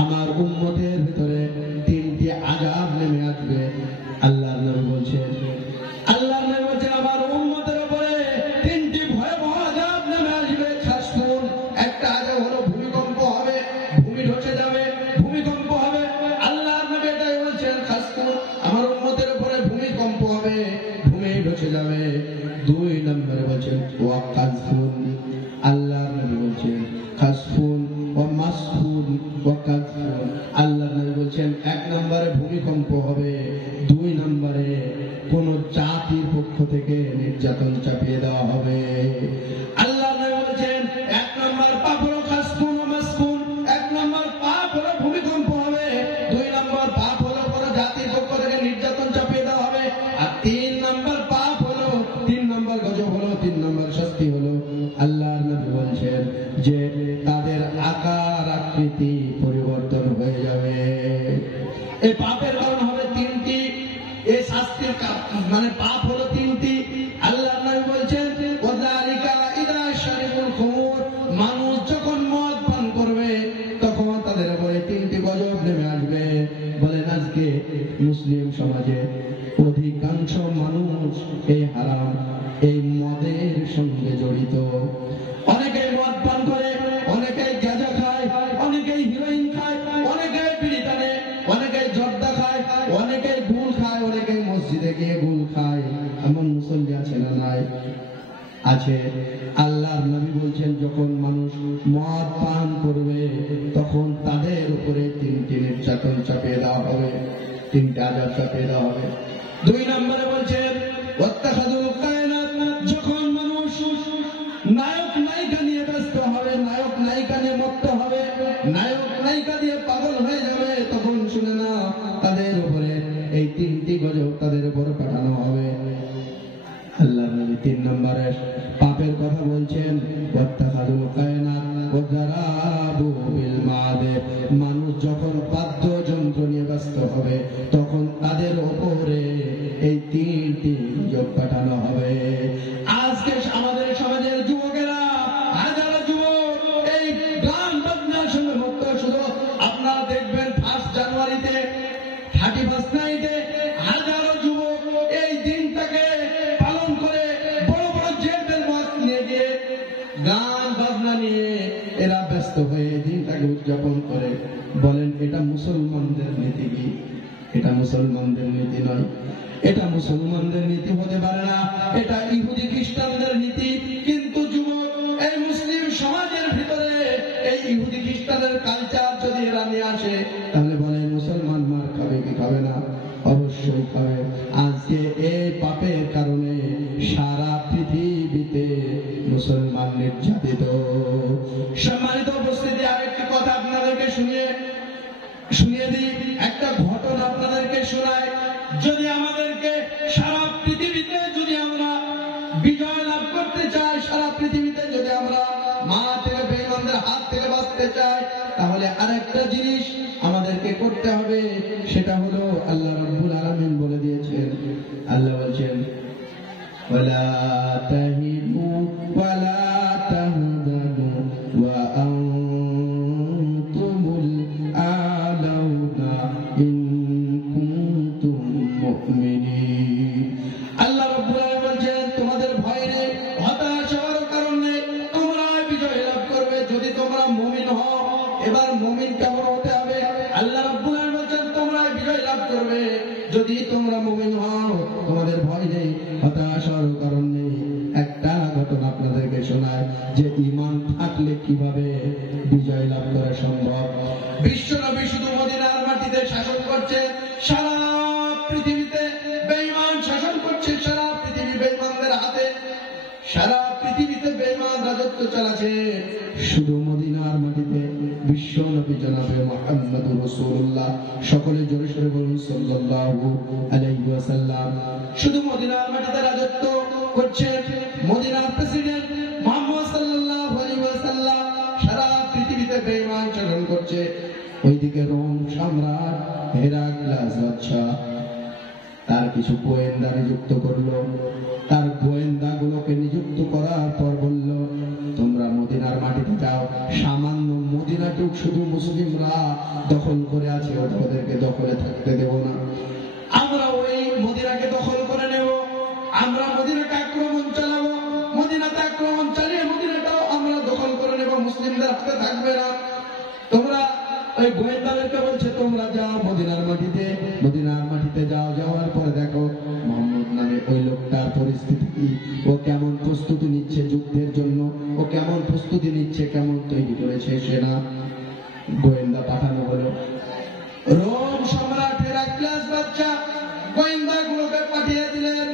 আমার উম্মতের ভিতরে 3টি আযাব নেমে আসবে। আল্লাহর নবী বলেছেন আমার উম্মতের উপরে 3টি ভয়াবহ আযাব নেমে আসবে। খাসফুন, একটা আযাব হলো ভূমিকম্প হবে, ভূমি ধসে যাবে, ভূমিকম্প হবে। আল্লাহর নবী এটাই বলেছেন খাসফুন, আমার উম্মতের উপরে ভূমিকম্প হবে, ভূমি ধসে যাবে। 2 নম্বরে বলেছেন ওয়া কাযফুন, আল্লাহর নবী বলেছেন খাসফুন ওয়া মাসফুন ওয়া কাযফুন। আল্লাহর নবী বলেছেন 1 নম্বরে ভূমিকম্প হবে, 2 নম্বরে কোন জাতির পক্ষ থেকে নির্যাতন চাপিয়ে দেওয়া হবে। আল্লাহর নবী বলেছেন 1 নম্বর পাপ হলো খাসফুন ওয়া মাসফুন, 1 নম্বর পাপ হলো ভূমিকম্প হবে, 2 নম্বর পাপ হলো কোন জাতির পক্ষ থেকে নির্যাতন চাপিয়ে দেওয়া হবে, আর 3 নম্বর পাপ হলো 3 নম্বর গজব হলো, 3 নম্বর শাস্তি হলো আল্লাহর নবী বলেছেন যে তাদের আকার আকৃতি পরিবর্তন হয়ে যাবে। এই পাপের কারণ হবে 3টি, এই শাস্তির মানে পাপ হলো 3টি। আল্লাহর নবী বলেছেন ওয়াযালিকা ইযা শারিবুল খুমর, মানুষ যখন মদ পান করবে তখন তাদের উপরে 3টি গজব নেমে আসবে। বলেন আজকে মুসলিম সমাজে অধিকাংশ মানুষ এই হারাম, এই মদের সঙ্গে জড়িত। অনেকে মদ পান করে, অনেকে গাঁজা খায়, অনেকে হিরোইন খায়, অনেকে বিড়ি টানে, অনেকে জর্দা খায়, অনেকে গুল খায়, অনেকে মসজিদে গিয়ে গুল খায়। এমন মুসল্লি আছে না নাই? আছে। আল্লাহর নবী বলছেন যখন মানুষ মদ পান করবে তখন তাদের উপরে 3টি নির্যাতন চাপিয়ে দেওয়া হবে, 3টি আযাব চাপিয়ে দেওয়া হবে। 2 নম্বরে বলছেন ওয়াত্তাখাযুল কায়নাত, যখন মানুষ নায়ক নায়িকা নিয়ে ব্যস্ত হবে, নায়ক নায়িকা নিয়ে মত্ত হবে, নায়ক নায়িকা দিয়ে পাগল হয়ে যাবে, তখন শুনে না তাদের উপরে এই 3টি গজব তাদের উপর পাঠানো হবে। আল্লাহর নবী 3 নম্বরে পাপের কথা বলছেন ওয়াত্তাখাযুল কায়নাত ওয়া দারাবু বিল মাদিব, মানুষ যখন বাদ্যযন্ত্র নিয়ে ব্যস্ত হবে তখন তাদের উপরে এই 3টি গজব পাঠানো হবে। আজকে আমাদের সমাজের যুবকেরা, হাজারো যুবক এই গান বাজনার সঙ্গে মুক্ত। শুধু আপনারা দেখবেন 1 জানুয়ারিতে, 31 নাইটে হাজারো যুবক এই দিনটাকে পালন করে বড় বড় জেলবেল মাস্ক নিয়ে গিয়ে গান বাজনা নিয়ে এরা ব্যস্ত হয়ে দিনটাকে উদযাপন করে। বলেন এটা মুসলমানদের নীতি কি? এটা মুসলমানদের নীতি নয়, এটা মুসলমানদের নীতি হতে পারে না, এটা ইহুদি খ্রিস্টানদের নীতি। কিন্তু যুবক এই মুসলিম সমাজের ভিতরে এই ইহুদি খ্রিস্টানের কালচার যদি এরা নিয়ে আসে তাহলে বলে মুসলমান মার খাবে কি খাবে না? অবশ্যই খাবে। আজকে এই পাপের কারণে সারা পৃথিবীতে মুসলমান নির্যাতিত। সম্মানিত উপস্থিতি, আরেকটি কথা আপনাদেরকে শুনিয়ে দিই, একটা ঘটনা আপনাদেরকে শোনায়। যদি আমাদেরকে সারা পৃথিবীতে যদি আমরা বিজয় লাভ করতে চাই, সারা পৃথিবীতে যদি আমরা মা থেকে বেঈমানদের হাত থেকে বাঁচতে চাই, তাহলে আরেকটা জিনিস আমাদেরকে করতে হবে, সেটা হলো আল্লাহ রাব্বুল আলামিন বলে দিয়েছেন। আল্লাহ বলছেন ওয়ালা তাহিনু ওয়ালা তাহজানু ওয়া আনতুমুল আলাউনা ইন কুনতুম মুমিনিন। ভয় নেই, হতাশার কারণ নেই। একটা ঘটনা আপনাদেরকে শোনায় যে ঈমান থাকলে কিভাবে বিজয় লাভ করা সম্ভব। বিশ্বনবী শুধু মদিনার মাটিতে শাসন করছে, সারা পৃথিবীতে বেঈমান শাসন করছে, সারা পৃথিবী বেঈমানদের হাতে, সারা পৃথিবীতে বেঈমান রাজত্ব চালাচ্ছে। শুধু মদিনার মাটিতে বিশ্বনবী জনাবে মুহাম্মদুর রাসূলুল্লাহ, সকলে জোরে সোরে বলুন সাল্লাল্লাহু আলাইহি ওয়াসাল্লাম, শুধু মদিনার মাটিতে রাজত্ব করছে। মদিনার প্রেসিডেন্ট মুহাম্মদ সাল্লাল্লাহু আলাইহি ওয়াসাল্লাম সারা পৃথিবীতে বেঈমান শাসন করছে। ওইদিকে রোম সম্রাট হেরাক্লাস বাদশা তার কিছু গোয়েন্দা নিযুক্ত করলো। তার গোয়েন্দাগুলোকে নিযুক্ত করার পর বলল, তোমরা মদিনার মাটিতে যাও, সামান্য মদিনাকে শুধু মুসলিমরা দখল করে আছে, ওদেরকে দখলে থাকতে দেব না। আমরা ওই মদিনাকে দখল করে নেব, আমরা মদিনাকে আক্রমণ চালাবো, মদিনাতে আক্রমণ চালিয়ে মদিনাটাও আমরা দখল করে নেব, মুসলিমদের হাতে থাকবে না। তোমরা ওই গোয়েন্দাদেরকে বলছে, তোমরা যাও মদিনার মাটিতে, মদিনার মাটিতে যাও, যাওয়ার পরে দেখো মোহাম্মদ নামে ওই লোকটার পরিস্থিতি কি, ও কেমন প্রস্তুতি নিচ্ছে যুদ্ধের জন্য, ও কেমন প্রস্তুতি নিচ্ছে, কেমন তৈরি করেছে সেনা। গোয়েন্দা পাঠানো হলো। রোম সম্রাট হেরাক্লাস বাদশা গোয়েন্দাগুলোকে পাঠিয়ে দিলেন।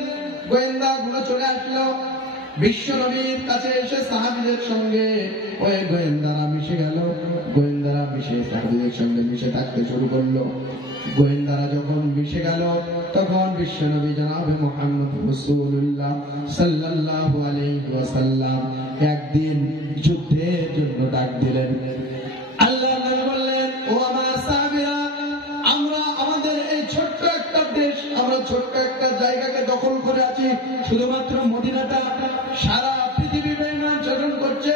গোয়েন্দাগুলো চলে আসলো বিশ্বনবীর কাছে, এসে সাহাবীদের সঙ্গে ওই গোয়েন্দারা মিশে গেল। গোয়েন্দারা মিশে সাহাবীদের সঙ্গে মিশে থাকতে শুরু করলো। গোয়েন্দারা যখন মিশে গেল, তখন বিশ্বনবী জনাবে মুহাম্মদ রাসূলুল্লাহ সাল্লাল্লাহু আলাইহি ওয়াসাল্লাম একদিন যুদ্ধের জন্য ডাক দিলেন। আল্লাহর নবী বললেন, ও আমার সাহাবীরা, আমরা আমাদের এই ছোট্ট একটা দেশ, আমরা ছোট্ট একটা জায়গাকে দখল করে আছি, শুধুমাত্র মদিনাটা। সারা পৃথিবী বেঈমান শাসন করছে,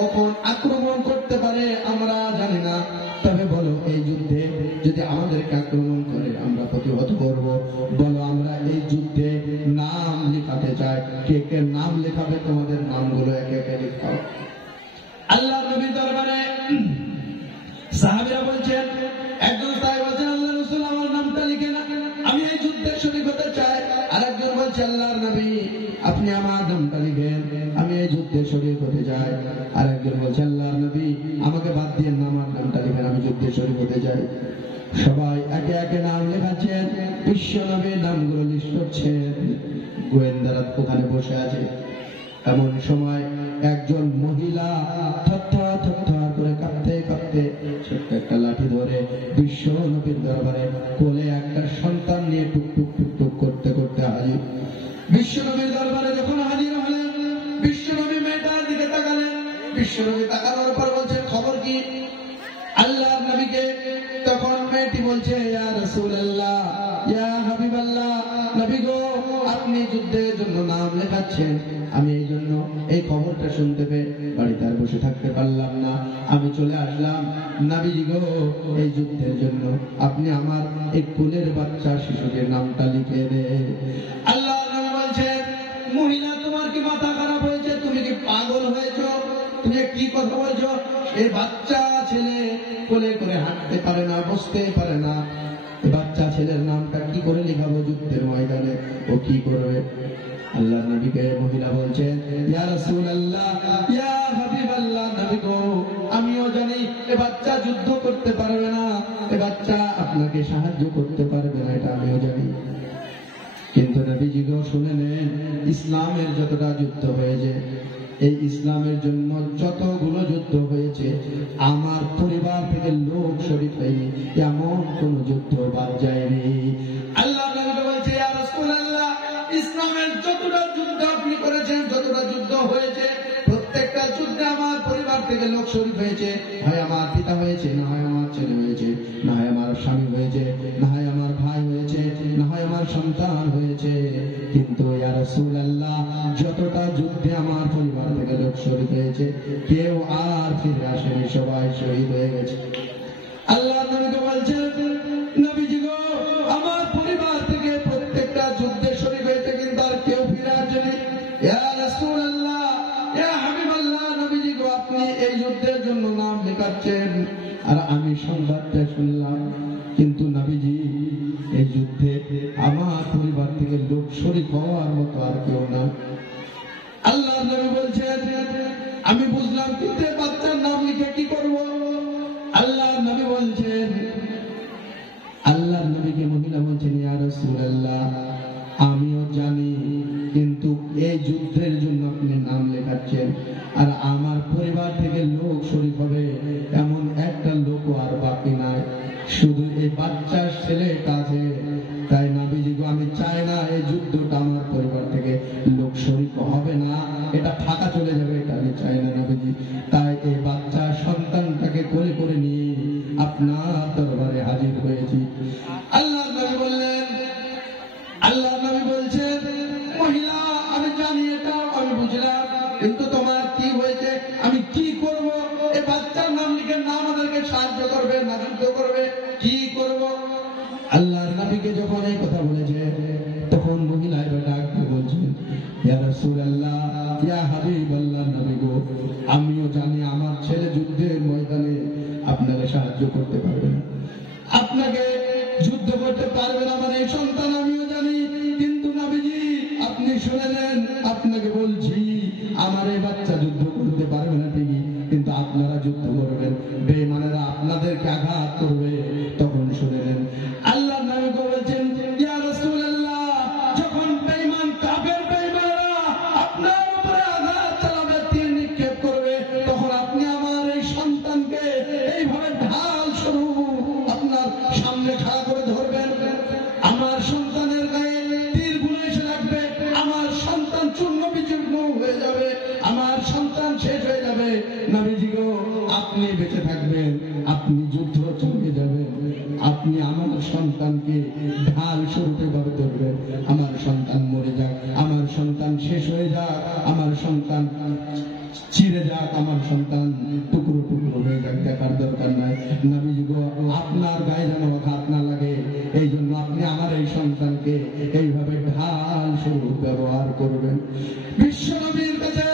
কখন আক্রমণ করতে পারে আমরা জানি না। তবে বলো, এই যুদ্ধে যদি আমাদেরকে আক্রমণ করে আমরা প্রতিহত করব। বলো, আমরা এই যুদ্ধে নাম লেখাতে চাই, কে কে নাম লেখাবে? তোমাদের নামগুলো একে একে লেখাও। আল্লাহ নবীর দরবারে সাহাবীরা বলছেন, একজন সাহাবী বলছেন, আল্লাহ রাসূল আমার নামটা লিখে না, আমি এই যুদ্ধে শরীক হতে চাই। আরেকজন বলছে, আল্লাহর নবী আপনি আমার নামটা লিখেন, আমি এই যুদ্ধে শরীক হতে চাই। আরেকজন বলছে, আল্লাহর নবী আমাকে বাদ দিয়ে আমার নামটা লিখেন, আমি যুদ্ধে শরীক হতে চাই। সবাই একে একে নাম লেখাচ্ছেন, বিশ্বনবীর নামগুলো লিস্ট করছেন। গোয়েন্দারা ওখানে বসে আছে। এমন সময় একজন মহিলা থরথর থরথর করে কাঁপতে কাঁপতে ছোট্ট একটা লাঠি ধরে বিশ্বনবীর দরবারে কোলে একটা সন্তান নিয়ে টুকটুক টুকটুক করতে করতে হাজির। বিশ্বনবীর দরবারে যখন হাজির হলেন, বিশ্বনবী মেয়েটার দিকে তাকালেন। বিশ্বনবী তাকানোর পর বলছেন, খবর কি? আল্লাহর নবীকে। তখন মেয়েটি বলছে, ইয়া রাসূলুল্লাহ, ইয়া হাবিবাল্লাহ, নবী গো, আপনি যুদ্ধের জন্য নাম লেখাচ্ছেন, আমি এই জন্য এই খবরটা শুনতে পেয়ে বাড়িতে আর বসে থাকতে পারলাম না, আমি চলে আসলাম। নবীজি গো, এই যুদ্ধের জন্য আপনি আমার এই কোলের বাচ্চা শিশুটির নামটা লিখে দে। আল্লাহ নবী বলছেন, মহিলা, তোমার কি মাথা খারাপ হয়েছে? তুমি কি পাগল হয়েছো? তুমি কি কথা বলছো? এই বাচ্চা ছেলে কোলে করে হাঁটতে পারে না, বসতে পারে না, বাচ্চা ছেলের নামটা কি করে লিখাবো যুদ্ধের ময়দানে? ও কি করবে? আল্লাহ নবীকে মহিলা বলছেন, ইয়া রাসূলুল্লাহ, ইয়া হাবিবাল্লাহ, নবী গো, আমিও জানি এ বাচ্চা যুদ্ধ করতে পারবে না, এ বাচ্চা আপনাকে সাহায্য করতে পারবে না, এটা আমিও জানি। কিন্তু নবীজি গো, শুনে নেন, ইসলামের যতটা যুদ্ধ হয়েছে, এই ইসলামের জন্য যতগুলো যুদ্ধ হয়েছে, আমার পরিবার থেকে লোক শহীদ হয়নি, এমন কোন যুদ্ধ বাদ যায়নি। আল্লাহ নবী বলছে, ইয়া রাসূলুল্লাহ, ইসলামের যতটা যুদ্ধ আপনি করেছেন, যতটা যুদ্ধ হয়েছে, প্রত্যেকটা যুদ্ধে আমার পরিবার থেকে লোক শহীদ হয়েছে। হয় আমার পিতা হয়েছে, না হয় আমার ছেলে হয়েছে, না হয় আমার স্বামী হয়েছে, না হয় আমার ভাই হয়েছে, না হয় আমার সন্তান হয়েছে। কিন্তু ইয়া রাসূলুল্লাহ, যতটা যুদ্ধে আমার পরিবার থেকে লোক শহীদ হয়েছে, কেউ আর ফিরে আসেনি, সবাই শহীদ হয়ে গেছে। আল্লাহ নবীকে বলছেন, নবীজি গো, আমার পরিবার থেকে প্রত্যেকটা যুদ্ধে শহীদ হয়েছে, কিন্তু আর কেউ ফিরে আসেনি। ইয়া রাসূলুল্লাহ, ইয়া হাবিবাল্লাহ, নবীজি গো, আপনি এই যুদ্ধের জন্য নাম লেখাচ্ছেন, আর আমি সংবাদটা শুনলাম, কিন্তু নবীজি, এই যুদ্ধে আমার পরিবার থেকে লোক শরীক হওয়ার মতো আর কেউ না। আল্লাহর নবী বলছেন, আমি বুঝলাম কিন্তু বাচ্চার নাম লিখে কি করব? আল্লাহর নবী বলছেন, আল্লাহর নবীকে মহিলা বলছেন, ইয়া রাসূলুল্লাহ, আমিও জানি, কিন্তু এই যুদ্ধের জন্য আপনি নাম লেখাচ্ছেন, আর আমার পরিবার থেকে লোক শরীক হবে এমন একটা লোক আর বাকি নাই, শুধু এই বাচ্চার ছেলেটা আছে। তাই নবীজি গো, আমি চাই না এই যুদ্ধটা আমার পরিবার থেকে লোক শরীক হবে না, এটা ফাঁকা চলে যাবে, এটা আমি চাই না নবীজি। তাই এই বাচ্চা সন্তানটাকে কোলে করে নিয়ে আপনার দরবারে হাজির হয়েছি। আল্লাহর নবী বললেন, আল্লাহর নবী বলছেন, মহিলা আমি জানি, এটা আমি বুঝলাম, কিন্তু তোমার কি হয়েছে, আমি কি করব? এই বাচ্চার নাম লিখে না আমাদেরকে সাহায্য করবে না যুদ্ধ করবে, কি করব? আল্লাহর নবীকে যখন এই কথা বলেছে, তখন মহিলা এবার ডাক দিয়ে বলছেন, ইয়া রাসূলুল্লাহ, ইয়া হাবিবাল্লাহ, নবী গো, আমিও জানি আমার ছেলে যুদ্ধের ময়দানে আপনাকে সাহায্য করতে পারবে না, আপনাকে যুদ্ধ করতে পারবে না, আমার এই সন্তান আমিও জানি, কিন্তু নবীজি আপনি শুনে নেন, আপনাকে বলছি, আমার এই বাচ্চা যুদ্ধ করতে পারবে না ঠিকই, কিন্তু আপনারা যুদ্ধ করবেন, বেঈমানেরা আপনাদেরকে আঘাত করবে, তখন শুনে নেন। আল্লাহ নবী বলেছেন, ইয়া রাসূলুল্লাহ, যখন বেঈমান কাফের বেঈমানেরা আপনার উপরে আঘাত চালাবে, তীর নিক্ষেপ করবে, তখন আপনি আমার এই সন্তানকে এইভাবে ঢাল স্বরূপ আপনার সামনে খাড়া করে ধরবেন, আমার সন্তানের গায়ে তীরগুলো এসে লাগবে, আমার সন্তান চূর্ণ বিচূর্ণ হয়ে যাবে, আমার সন্তান শেষ হয়ে যাবে। নবীজি গো, আপনি বেঁচে থাকবেন, আপনি যুদ্ধ চালিয়ে যাবেন, আপনি আমার সন্তানকে ঢাল স্বরূপে ভাবে ধরবেন, আমার সন্তান মরে যাক, আমার সন্তান শেষ হয়ে যাক, আমার সন্তান চিরে যাক, আমার সন্তান টুকরো টুকরো হয়ে যাক, দেখার দরকার নাই। নবীজি গো, আপনার গায়ে যেন আঘাত না লাগে, এই জন্য আপনি আমার এই সন্তানকে এইভাবে ঢাল স্বরূপ ব্যবহার করবেন। বিশ্ব নবীর কাছে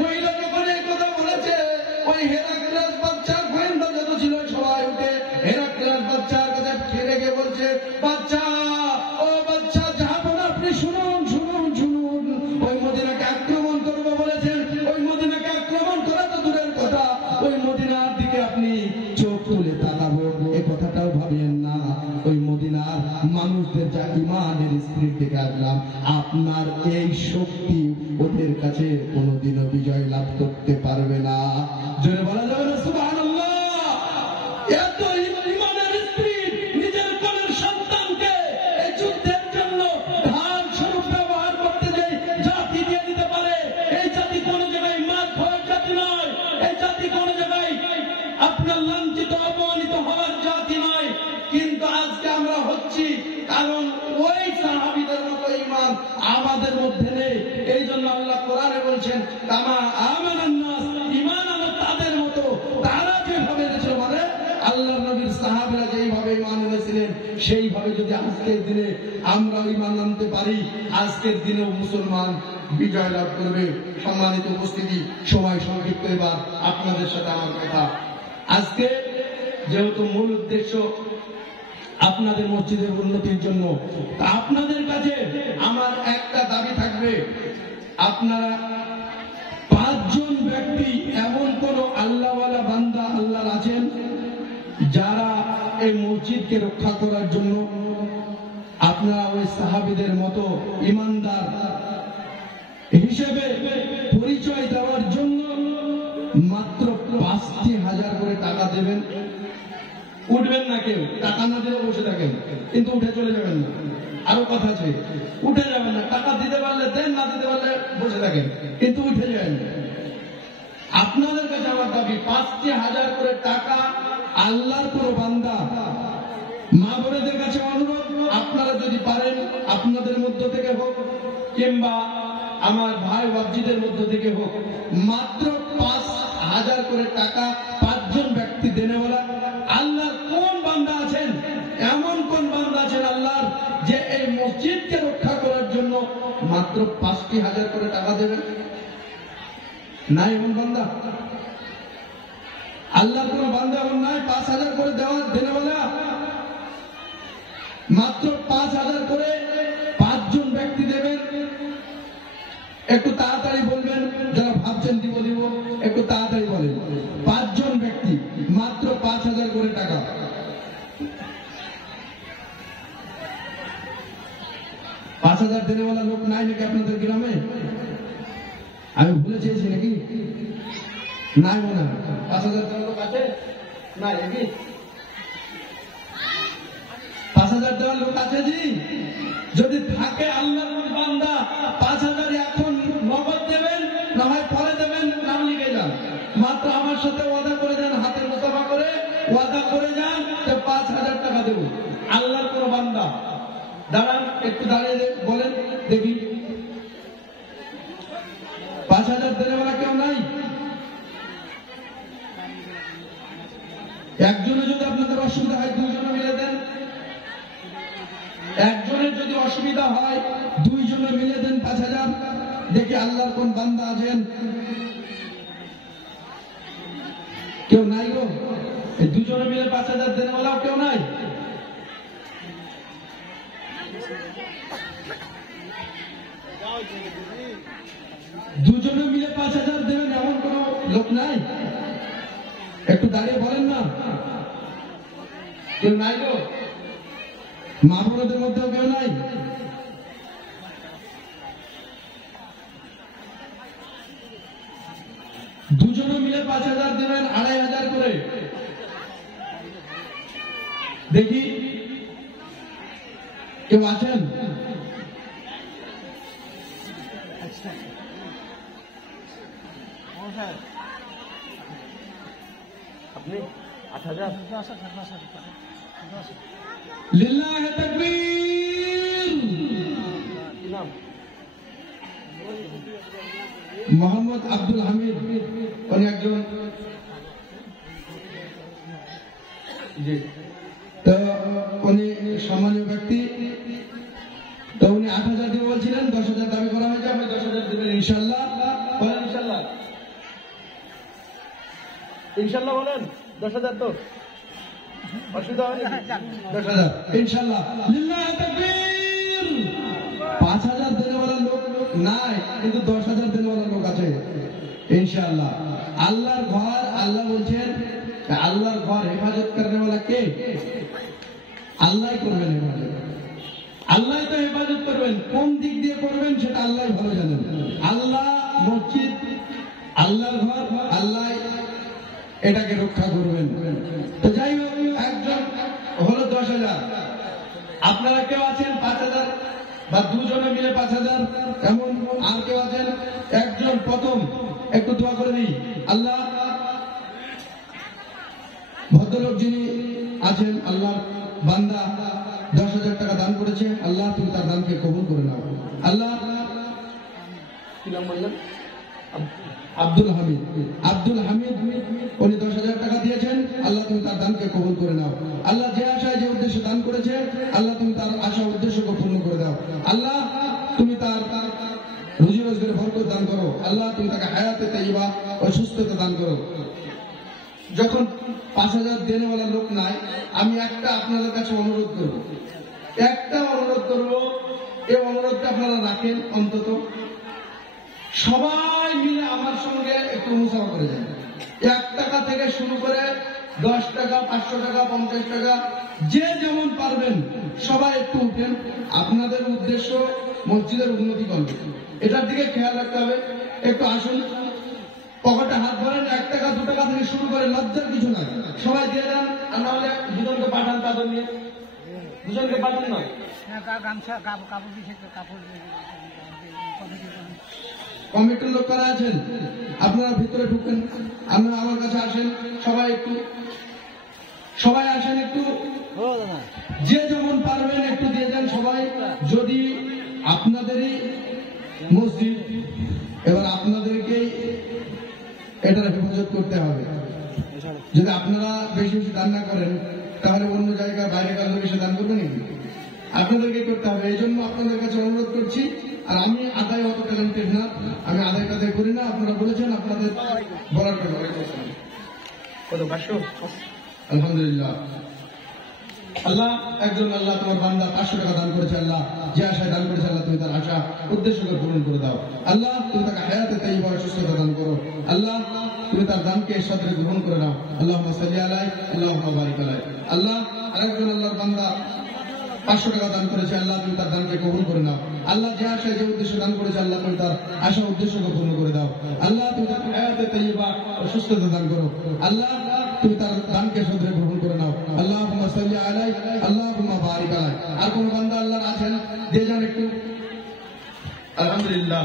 মহিলা যখন এই কথা বলেছে, ওই হেরাক্লিয়াস বাচ্চা গোয়েন্দা যত ছিল সবাই উঠে হেরাক্লিয়াস বাচ্চার কাছে ফিরে গিয়ে বলছে, বাচ্চা, ও বাচ্চা, যাবেন আপনি, শুনুন শুনুন শুনুন, ওই মদিনাকে আক্রমণ করবো বলেছেন, ওই মদিনাকে আক্রমণ করা তো দূরের কথা, ওই মদিনার দিকে আপনি চোখ তুলে তাকাবো এই কথাটাও ভাবেন না, ওই মদিনার মানুষদের যা ইমানের স্ত্রীর দিকে আসলাম, আপনার এই শক্তি ওদের কাছে কোনোদিনও বিজয় লাভ করতে পারবে না। জোরে বলা যাবে না সুবহানাল্লাহ? এত ইমানের স্ত্রী নিজের কোলের সন্তানকে এই যুদ্ধের জন্য ঢাল স্বরূপ ব্যবহার করতে যাই জাতি দিয়ে দিতে পারে, এই জাতি কোনো জায়গায় মার খাওয়ার জাতি নয়, এই জাতি কোনো জায়গায় আপনার লাঞ্ছিত অপমানিত হওয়ার জাতি নয়, কিন্তু আজকে আমরা হচ্ছি, কারণ ওই সাহাবীদের মতো ঈমান আমাদের মধ্যে নেই। এই জন্য আল্লাহ কোরআনে বলছেন, কামা আমানান নাস, ঈমান আনো তাদের মতো, তারা যেভাবে এনেছিল, মানে আল্লাহর নবীর সাহাবীরা যেইভাবে ঈমান এনেছিলেন, সেইভাবে যদি আজকের দিনে আমরা ঈমান আনতে পারি, আজকের দিনেও মুসলমান বিজয় লাভ করবে। সম্মানিত উপস্থিতি, সময় সংক্ষিপ্ত, এবার আপনাদের সাথে আমার কথা। আজকে যেহেতু মূল উদ্দেশ্য আপনাদের মসজিদের উন্নতির জন্য, আপনাদের কাছে আমার একটা দাবি থাকবে, আপনারা 5 জন ব্যক্তি এমন কোন আল্লাহওয়ালা বান্দা আল্লাহর আছেন যারা এই মসজিদকে রক্ষা করার জন্য আপনারা ওই সাহাবীদের মতো ইমানদার হিসেবে পরিচয় দেওয়ার জন্য মাত্র 5,000 করে টাকা দেবেন। উঠবেন না কেউ, টাকা না দিয়ে বসে থাকেন, কিন্তু উঠে চলে যাবেন না। আরো কথা আছে, উঠে যাবেন না, টাকা দিতে পারলে দেন, না দিতে পারলে বসে থাকেন, কিন্তু উঠে যাবেন না। আপনাদের কাছে আমার দাবি, 5,000 করে টাকা আল্লাহর কোন বান্দা, মা বোনেদের কাছে অনুরোধ, আপনারা যদি পারেন আপনাদের মধ্য থেকে হোক কিংবা আমার ভাই বাবজিদের মধ্য থেকে হোক, মাত্র 5,000 করে টাকা 5 জন ব্যক্তি দেনেওয়ালা। আল্লাহর কোন বান্দা আছেন, এমন কোন বান্দা আছেন আল্লাহর, যে এই মসজিদকে রক্ষা করার জন্য মাত্র 5,000 করে টাকা দেবেন? নাই এমন বান্দা? আল্লাহর কোন বান্দা এমন নাই 5,000 করে দেওয়া দেনেওয়ালা? মাত্র 5,000 করে 5 জন ব্যক্তি দেবে। একটু তাড়াতাড়ি বলবেন, যারা ভাবছেন দিব দিব একটু তাড়াতাড়ি বলেন। 5 জন ব্যক্তি মাত্র 5,000 করে টাকা। $5,000 দেনেওয়ালা লোক নাই নাকি আপনাদের গ্রামে? আমি ভুলে চেয়েছি নাকি? নাই মনে হয়। 5,000 দেওয়ার লোক আছে? নাই নাকি? 5,000 দেওয়ার লোক আছে জি? যদি থাকে আল্লাহর বান্দা 5,000 এখন নগদ দেবেন, না হয় পরে দেবেন, নাম লিখে যান। মাত্র আমার সাথে ওয়াদা করে যান, হাতের মুসাফা করে ওয়াদা করে যান যে 5,000 টাকা দেব। আল্লাহর কোন বান্দা দাঁড়ান, একটু দাঁড়িয়ে বলেন দেখি। 5,000 দেনেওয়ালা কেউ নাই? একজনে যদি আপনাদের অসুবিধা হয় 2 জনে মিলে দেন। একজনের যদি অসুবিধা হয় 2 জনে মিলে দেন 5,000। দেখি আল্লাহর কোন বান্দা আছেন? কেউ নাই গো? এই 2 জনে মিলে 5,000 দেনেওয়ালাও কেউ নাই? দুজনে মিলে 5,000 দেবেন এমন কোন লোক নাই? একটু দাঁড়িয়ে বলেন না। কেউ নাই গো? মা বোনদের মধ্যেও কেউ নাই? দুজনে মিলে 5,000 দেবেন, 2,500 করে। দেখি কেউ আছেন? আপনি 8,000 লিল্লাহি তাকবীর। কি নাম? মোহাম্মদ আব্দুল হামিদ, উনি একজন জি, তো উনি সম্মানীয় ব্যক্তি। তো উনি 8,000 দেবে বলছিলেন, 10,000 দাবি করা হয়েছে। আপনি 10,000 দেবেন ইনশাল্লাহ? বলেন ইনশাল্লাহ। ইনশাল্লাহ বলেন। 10,000 তো অসুবিধা হয়নি? 10,000 ইনশাল্লাহ। লিল্লাহি তাকবীর। 5,000 দেনেওয়ালা লোক নাই, কিন্তু 10,000 দেনেওয়ালা লোক আছে ইনশাআল্লাহ। আল্লাহর ঘর, আল্লাহ বলছেন আল্লাহর ঘর হেফাজত করেনেওয়ালা কে? আল্লাহ করবেন হেফাজত। আল্লাহ তো হেফাজত করবেন, কোন দিক দিয়ে করবেন সেটা আল্লাহ ভালো জানেন। আল্লাহ মসজিদ, আল্লাহর ঘর, আল্লাহ এটাকে রক্ষা করবেন। তো যাই হোক, একজন হলো 10,000। আপনারা কেউ আছেন 5,000 বা 2 জনে মিলে 5,000 এমন? আর কেউ আছেন? একজন প্রথম একটু দোয়া করে দিই। আল্লাহ, ভদ্রলোক যিনি আছেন আল্লাহর বান্দা 10,000 টাকা দান করেছে, আল্লাহ তুমি তার দানকে কবুল করে নাও। আল্লাহ, কি নাম বললেন? আব্দুল হামিদ। আব্দুল হামিদ উনি 10,000 টাকা দিয়েছেন, আল্লাহ তুমি তার দানকে কবুল করে নাও। আল্লাহ যে আশায় যে উদ্দেশ্যে দান করেছে, আল্লাহ তুমি তার আশা উদ্দেশ্যকে পূর্ণ করে দাও। আল্লাহ তুমি তার রুজি রোজগারে বরকত দান করো। আল্লাহ তুমি তাকে হায়াতে তাইয়্যিবা ও সুস্থতা দান করো। যখন 5,000 দেনেওয়ালা লোক নাই, আমি একটা আপনাদের কাছে অনুরোধ করব, একটা অনুরোধ করব। এই অনুরোধটা আপনারা রাখেন, অন্তত সবাই মিলে আমার সঙ্গে একটু মুসাফা করে যান। 1 টাকা থেকে শুরু করে 10 টাকা, 500 টাকা, 50 টাকা, যে যেমন পারবেন সবাই একটু উঠেন। আপনাদের উদ্দেশ্য মসজিদের উন্নতি করবে, এটার দিকে খেয়াল রাখতে হবে। একটু আসুন, পকেটে হাত ধরেন। 1 টাকা 2 টাকা থেকে শুরু করে, লজ্জার কিছু নাই, সবাই দিয়ে যান। আর না হলে দুজনকে পাঠান, তাদের নিয়ে দুজনকে পাঠান না। কমিটির লোক কারা আছেন আপনারা ভিতরে ঢুকেন, আপনারা আমার কাছে আসেন। সবাই আসেন, একটু যে যেমন পারবেন একটু দিয়ে যান সবাই। যদি আপনাদেরই মসজিদ, এবার আপনাদেরকেই এটার হেফাজত করতে হবে। যদি আপনারা বেশি বেশি দান না করেন, তাহলে অন্য জায়গায় বাইরে কাজ বেশি দান করবেন নাকি? আপনাদেরকে করতে হবে। এই জন্য আপনাদের কাছে অনুরোধ করছি। আর আমি আদায় অত ট্যালেন্টেড না, আমি আদায় টাদায় করি না। আপনারা বলেছেন, আপনাদের বলার জন্য কত? 500? আলহামদুলিল্লাহ। আল্লাহ একজন, আল্লাহ তোমার বান্দা 500 টাকা দান করেছে। আল্লাহ যে আশায় দান করেছে, আল্লাহ তুমি তার আশা উদ্দেশ্যকে পূরণ পূরণ করে দাও। আল্লাহ তুমি তাকে হায়াতে তাইয়্যিবা সুস্থতা দান করো। আল্লাহ তুমি তার দানকে সাদরে গ্রহণ করে নাও। আল্লাহুম্মা সাল্লি আলাইহি আল্লাহুম্মা বারিক আলাইহি। আল্লাহ আরেকজন আল্লাহর বান্দা 500 টাকা দান করেছে, আল্লাহ তুমি তার দানকে কবুল করে নাও। আল্লাহ যে আশায় যে উদ্দেশ্যে দান করেছে, আল্লাহ তুমি তার আশা উদ্দেশ্যকে পূর্ণ করে দাও। আল্লাহ তুমি তাকে হায়াতে তাইয়্যিবা ও সুস্থতা দান করো। আল্লাহ তুমি তার দানকে সাদরে গ্রহণ করে নাও। আল্লাহুম্মা সাল্লি আলাইহি আল্লাহুম্মা বারিক আলাইহি। আর কোন বান্দা আল্লাহর আছেন দিয়ে যান একটু। আলহামদুলিল্লাহ।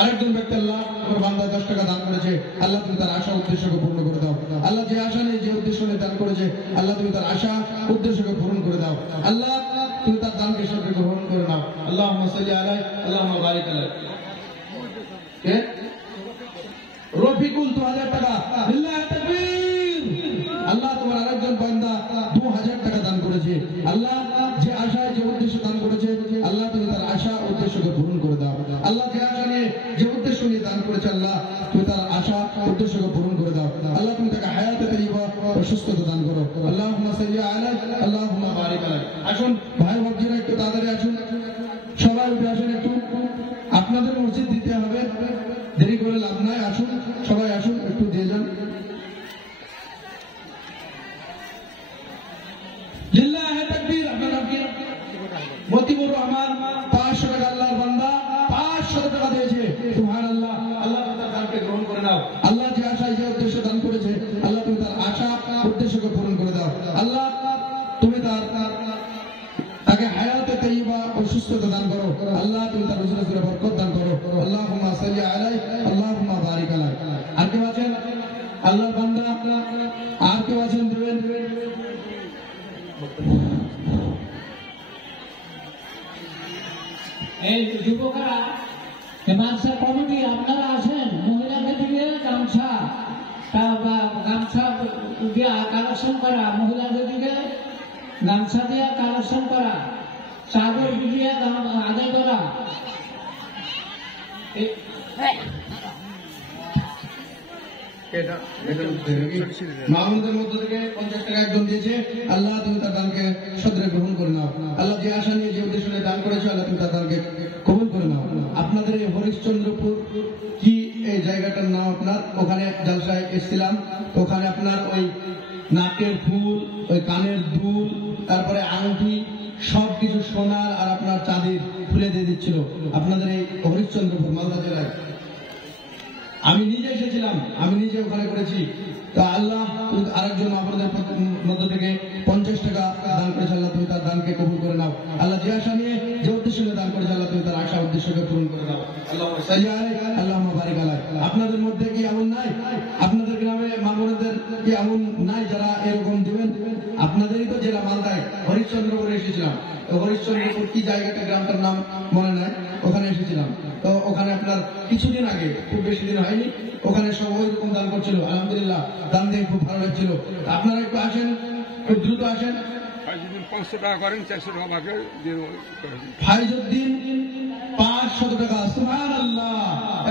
আরেকজন ব্যক্তি আল্লাহ তোমার বান্দা 10 টাকা দান করেছে, আল্লাহ তুমি তার আশা উদ্দেশ্যকে পূর্ণ করে দাও। আল্লাহ যে আশা নেই যে উদ্দেশ্য নিয়ে দান করেছে, আল্লাহ তুমি তার আশা উদ্দেশ্যকে পূরণ করে দাও। আল্লাহ তুমি তার দানকে সাদরে গ্রহণ করে নাও। আল্লাহুম্মা সাল্লি আলাইহি আল্লাহুম্মা বারিক আলাইহি। কে রফিকুল 2000 টাকা, লিল্লাহি তাকবীর। আল্লাহ তোমার আরেকজন বান্দা 2000 টাকা দান করেছে, আল্লাহ যে আশায় যে উদ্দেশ্য দান করেছে, আল্লাহ তুমি তার আশা উদ্দেশ্যকে পূরণ করে দাও। আল্লাহ যে আশা নিয়ে যে উদ্দেশ্য নিয়ে দান করেছে, আল্লাহ তুমি তার আশা উদ্দেশ্যকে পূরণ করে দাও। আল্লাহ তুমি তাকে হায়াতে তাইয়্যিবা ও সুস্থতা দান করো। আল্লাহুম্মা সাল্লি আলাইহি আল্লাহুম্মা বারিক আলাইহি। আসুন ভাই ভাবজিরা একটু তাড়াতাড়ি আসুন, সবাই উঠে আসুন একটু। আপনাদের মসজিদ দিতে হবে, দেরি করে লাভ নাই। আসুন সবাই আসুন, একটু দিয়ে যান। লিল্লাহি তাকবীর। আপনার নাম কি? মতিউর রহমান 500 টাকা আল্লাহর বান্দা 500 টাকা দিয়েছে। সুবহানাল্লাহ। আল্লাহ তার দানকে গ্রহণ করে নাও। আল্লাহ যে আশায় যে উদ্দেশ্য দান করেছে, আল্লাহ তুমি তার আশা উদ্দেশ্যকে পূরণ করে দাও। আল্লাহ তুমি তাকে হায়াতে তাইয়্যিবা ও সুস্থতা দান করো। আল্লাহ তুমি তার রুজি রুজিতে বরকত দান করো। আল্লাহুম্মা সাল্লি আলাইহি আল্লাহুম্মা বারিক আলাইহি। আর কেউ আছেন আল্লাহর বান্দা? আর কেউ আছেন দেবেন? এই যুবকরা মাদ্রাসা কমিটি আপনারা আছেন, মহিলাদের দিকে গামছা দিয়ে কালেকশন করা, মহিলাদের দিকে গামছা দিয়ে কালেকশন করা, চাদর দিয়ে আদায় করা। মামুনদের মধ্য থেকে 50 টাকা একজন দিয়েছে, আল্লাহ তুমি তার দানকে সাদরে গ্রহণ করে নাও। আল্লাহ যে আশা নিয়ে যে উদ্দেশ্য নিয়ে দান করেছে, আল্লাহ তুমি তার দানকে কবুল করে নাও। আপনাদের এই হরিশ্চন্দ্রপুর কি এই জায়গাটার নাম আপনার? ওখানে জলসায় এসেছিলাম, ওখানে আপনার ওই নাকের ফুল, ওই কানের দুল, তারপরে আংটি, সবকিছু সোনার আর আপনার চাঁদির খুলে দিয়ে দিচ্ছিল আপনাদের এই হরিশ্চন্দ্রপুর মালদা জেলায়। আমি নিজে এসেছিলাম, আমি নিজে ওখানে করেছি। তা আল্লাহ আরেকজন আপনাদের মধ্য থেকে 50 টাকা দান করেছে, আল্লাহ তুমি তার দানকে কবুল করে নাও। আল্লাহ যে আশা নিয়ে যে উদ্দেশ্য নিয়ে দান করেছে, আল্লাহ তুমি তার আশা উদ্দেশ্যকে পূরণ করে দাও। আল্লাহুম্মা সাল্লি আলাইহি আল্লাহুম্মা বারিক আলাইহি। আপনাদের মধ্যে কি এমন নাই? আপনাদের গ্রামে মামুনদের কি এমন নাই যারা এরকম দিবেন? আপনাদেরই তো জেলা মালদায় হরিশ্চন্দ্রপুরে এসেছিলাম। তো হরিশ্চন্দ্রপুর কি জায়গাটা, গ্রামটার নাম মনে নাই, ওখানে এসেছিলাম। তো ওখানে আপনার কিছুদিন আগে, খুব বেশি দিন হয়নি, ওখানে সব ওইরকম দান করছিল। আলহামদুলিল্লাহ, দান দিয়ে খুব ভালো লাগছিল। আপনারা একটু আসেন, খুব দ্রুত আসেন। 500 টাকা করেন, 400 টাকা বাকি ফাইজউদ্দিন 500 টাকা। সুবহানাল্লাহ।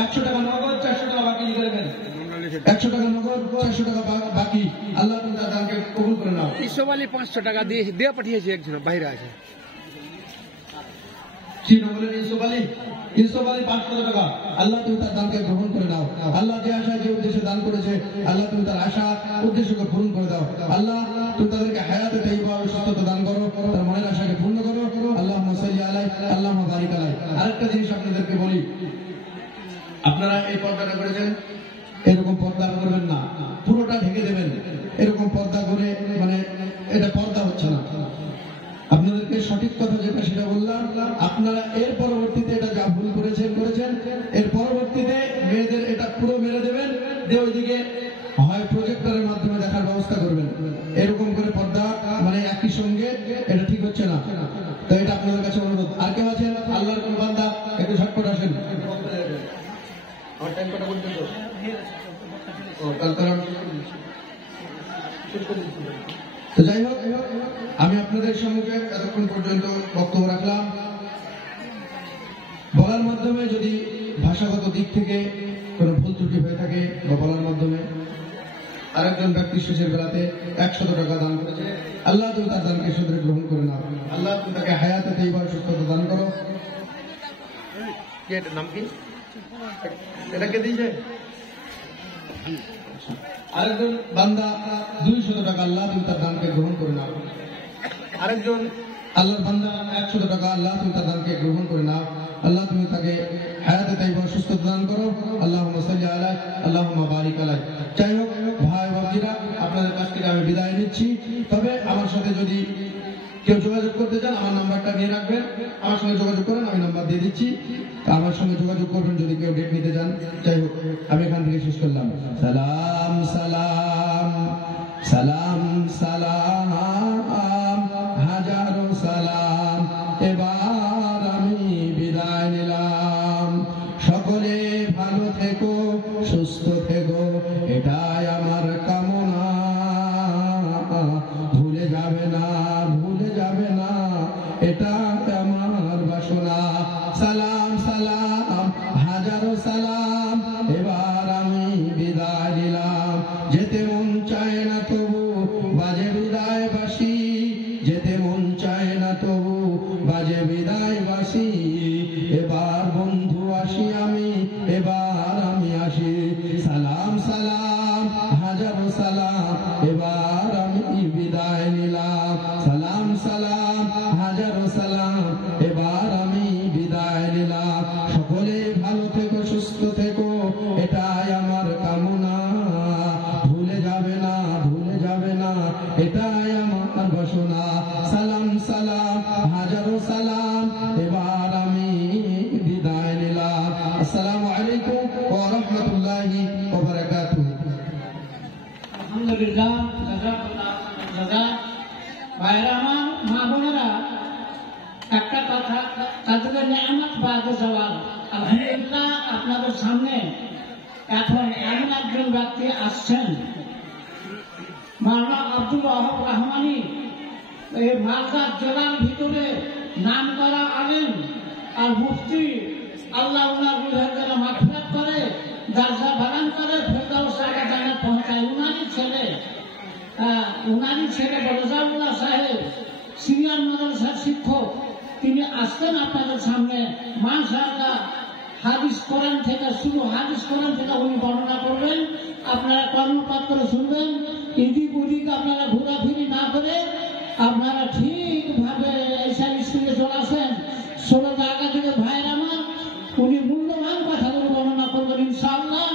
100 টাকা নগদ, 400 টাকা বাকি লিখে রাখেন। 100 টাকা নগদ, 400 টাকা বাকি। আল্লাহ তুমি তার দানকে কবুল করে নাও। ইসবালি 500 টাকা দিয়ে পাঠিয়েছে, একজন বাইরে আছে। কি নাম বলেন? ইউসুফ আলী 500 টাকা। আল্লাহ তুমি তার দানকে গ্রহণ করে নাও। আল্লাহ যে আশা যে উদ্দেশ্যে দান করেছে, আল্লাহ তুমি তার আশা উদ্দেশ্যকে পূরণ করে দাও। আল্লাহ তুমি তাদেরকে হায়াতে তাইয়্যিবা ও সুস্থতা দান করো, তার মনের আশাকে পূর্ণ করো। আল্লাহুম্মা সাল্লি আলাইহি আল্লাহুম্মা বারিক আলাইহি। আরেকটা জিনিস আপনাদেরকে বলি, আপনারা এই পর্দাটা করেছেন, এরকম পর্দা করবেন না, পুরোটা ঢেকে দেবেন। এরকম পর্দা করে মানে এটা পর্দা হচ্ছে না। আপনাদেরকে সঠিক কথা যেটা সেটা বললাম। আপনারা এর পরবর্তীতে এটা যা ভুল করেছেন, এর পরবর্তীতে মেয়েদের এটা পুরো মেরে দেবেন, দিয়ে ওইদিকে হয় প্রজেক্টরের মাধ্যমে দেখার ব্যবস্থা করবেন। এরকম করে পর্দা মানে একই সঙ্গে এটা ঠিক হচ্ছে না। তো এটা আপনাদের কাছে অনুরোধ। আর কেউ আছেন আল্লাহর কোন বান্দা? একটু ঝটপট আসেন। তো যাই হোক, আমি আপনাদের সম্মুখে এতক্ষণ পর্যন্ত বক্তব্য রাখলাম। বলার মাধ্যমে যদি ভাষাগত দিক থেকে কোনো ভুল ত্রুটি হয়ে থাকে বা বলার মাধ্যমে, আরেকজন ব্যক্তি শেষের বেলাতে 100 টাকা দান করেছে, আল্লাহ তুমি তার দানকে সাদরে গ্রহণ করে নাও। আল্লাহ তুমি তাকে হায়াতে তাইয়্যিবা সুস্থতা দান করো। কি এটার নাম কি? এটা কে দিয়েছে? আরেকজন বান্দা 200 টাকা, আল্লাহ তুমি তার দানকে গ্রহণ করে নাও। আরেকজন আল্লাহর বান্দা 100 টাকা, আল্লাহ তুমি তার দানকে গ্রহণ করে নাও। আল্লাহ তুমি তাকে হায়াতে তাইয়্যিবা সুস্থতা দান করো। আল্লাহুম্মা সাল্লি আলা, আল্লাহুম্মা বারিক আলাই। যাই হোক ভাই বাবজিরা, আপনাদের কাছ থেকে আমি বিদায় নিচ্ছি। তবে আমার সাথে যদি কেউ যোগাযোগ করতে চান, আমার নাম্বারটা নিয়ে রাখবেন, আমার সঙ্গে যোগাযোগ করেন, আমি নাম্বার দিয়ে দিচ্ছি। তো আমার সঙ্গে যোগাযোগ করবেন যদি কেউ ডেট নিতে চান। যাই হোক আমি এখান থেকে শেষ করলাম। সালাম সালাম সালাম সালাম, হাজারো সালাম, এবার আমি বিদায় নিলাম। সকলে ভালো থেকো, সুস্থ থেকো, এটাই আমার কামনা। ভুলে যাবে না, ভুলে যাবে না, এটা আমার বাসনা। সালাম সালাম, হাজারো সালাম, এবার আমি বিদায় নিলাম। যেতে মন চায় না তবু বাজে বিদায় বাসি, যেতে মন চায় না তবু বাজে বিদায় বাসি। এবার বন্ধু আসি আমি, এবার আমি আসি। সালাম সালাম, হাজারো সালাম, এবার আমি বিদায় নিলাম। সালাম সালাম, হাজারো সালাম, এবার আমি বিদায় নিলাম। সকলে ভালো থেকো, সুস্থ থেকো, এটাই আমার কামনা। ভুলে যাবে না, ভুলে যাবে না, এটাই আমার বাসনা। সালাম সালাম, হাজারো সালাম, এবার আমি বিদায় নিলাম। আসসালামু আলাইকুম ওয়া রাহমাতুল্লাহি ওয়া বারাকাতুহু। আলহামদুলিল্লাহ, জাযাকাল্লাহ জাযা। ভাইরা আমার, মা বোনেরা, একটা কথা, তাদের নিয়ামত বাদে জওয়াল। আলহামদুলিল্লাহ, আপনাদের সামনে এখন এমন একজন ব্যক্তি আসছেন, মাওলানা আব্দুল ওয়াহাব রহমানী, এই মালদা জেলার ভিতরে নাম করা আলেম আর মুফতি। আল্লাহ উনার রুহের যেন মাগফিরাত করে, দরজা বাগান করে, ফেরদাউস আলা জান্নাত পৌঁছায়। উনারই ছেলে বরজাউল্লাহ সাহেব, সিনিয়র মাদ্রাসার শিক্ষক, তিনি আসতেন আপনাদের সামনে। মাশাআল্লাহ, হাদিস কোরআন থেকে শুরু, হাদিস কোরআন থেকে উনি বর্ণনা করবেন। আপনারা কর্ণপাত করে শুনবেন। এদিক ওদিক আপনারা ঘোরাফিরি না করে আপনারা ঠিকভাবে এইসব স্কুলে চলে আসেন। 16 জায়গা থেকে ভাইয়ের আমার, উনি মূল্যবান কথাগুলো বর্ণনা করবেন ইনশাআল্লাহ।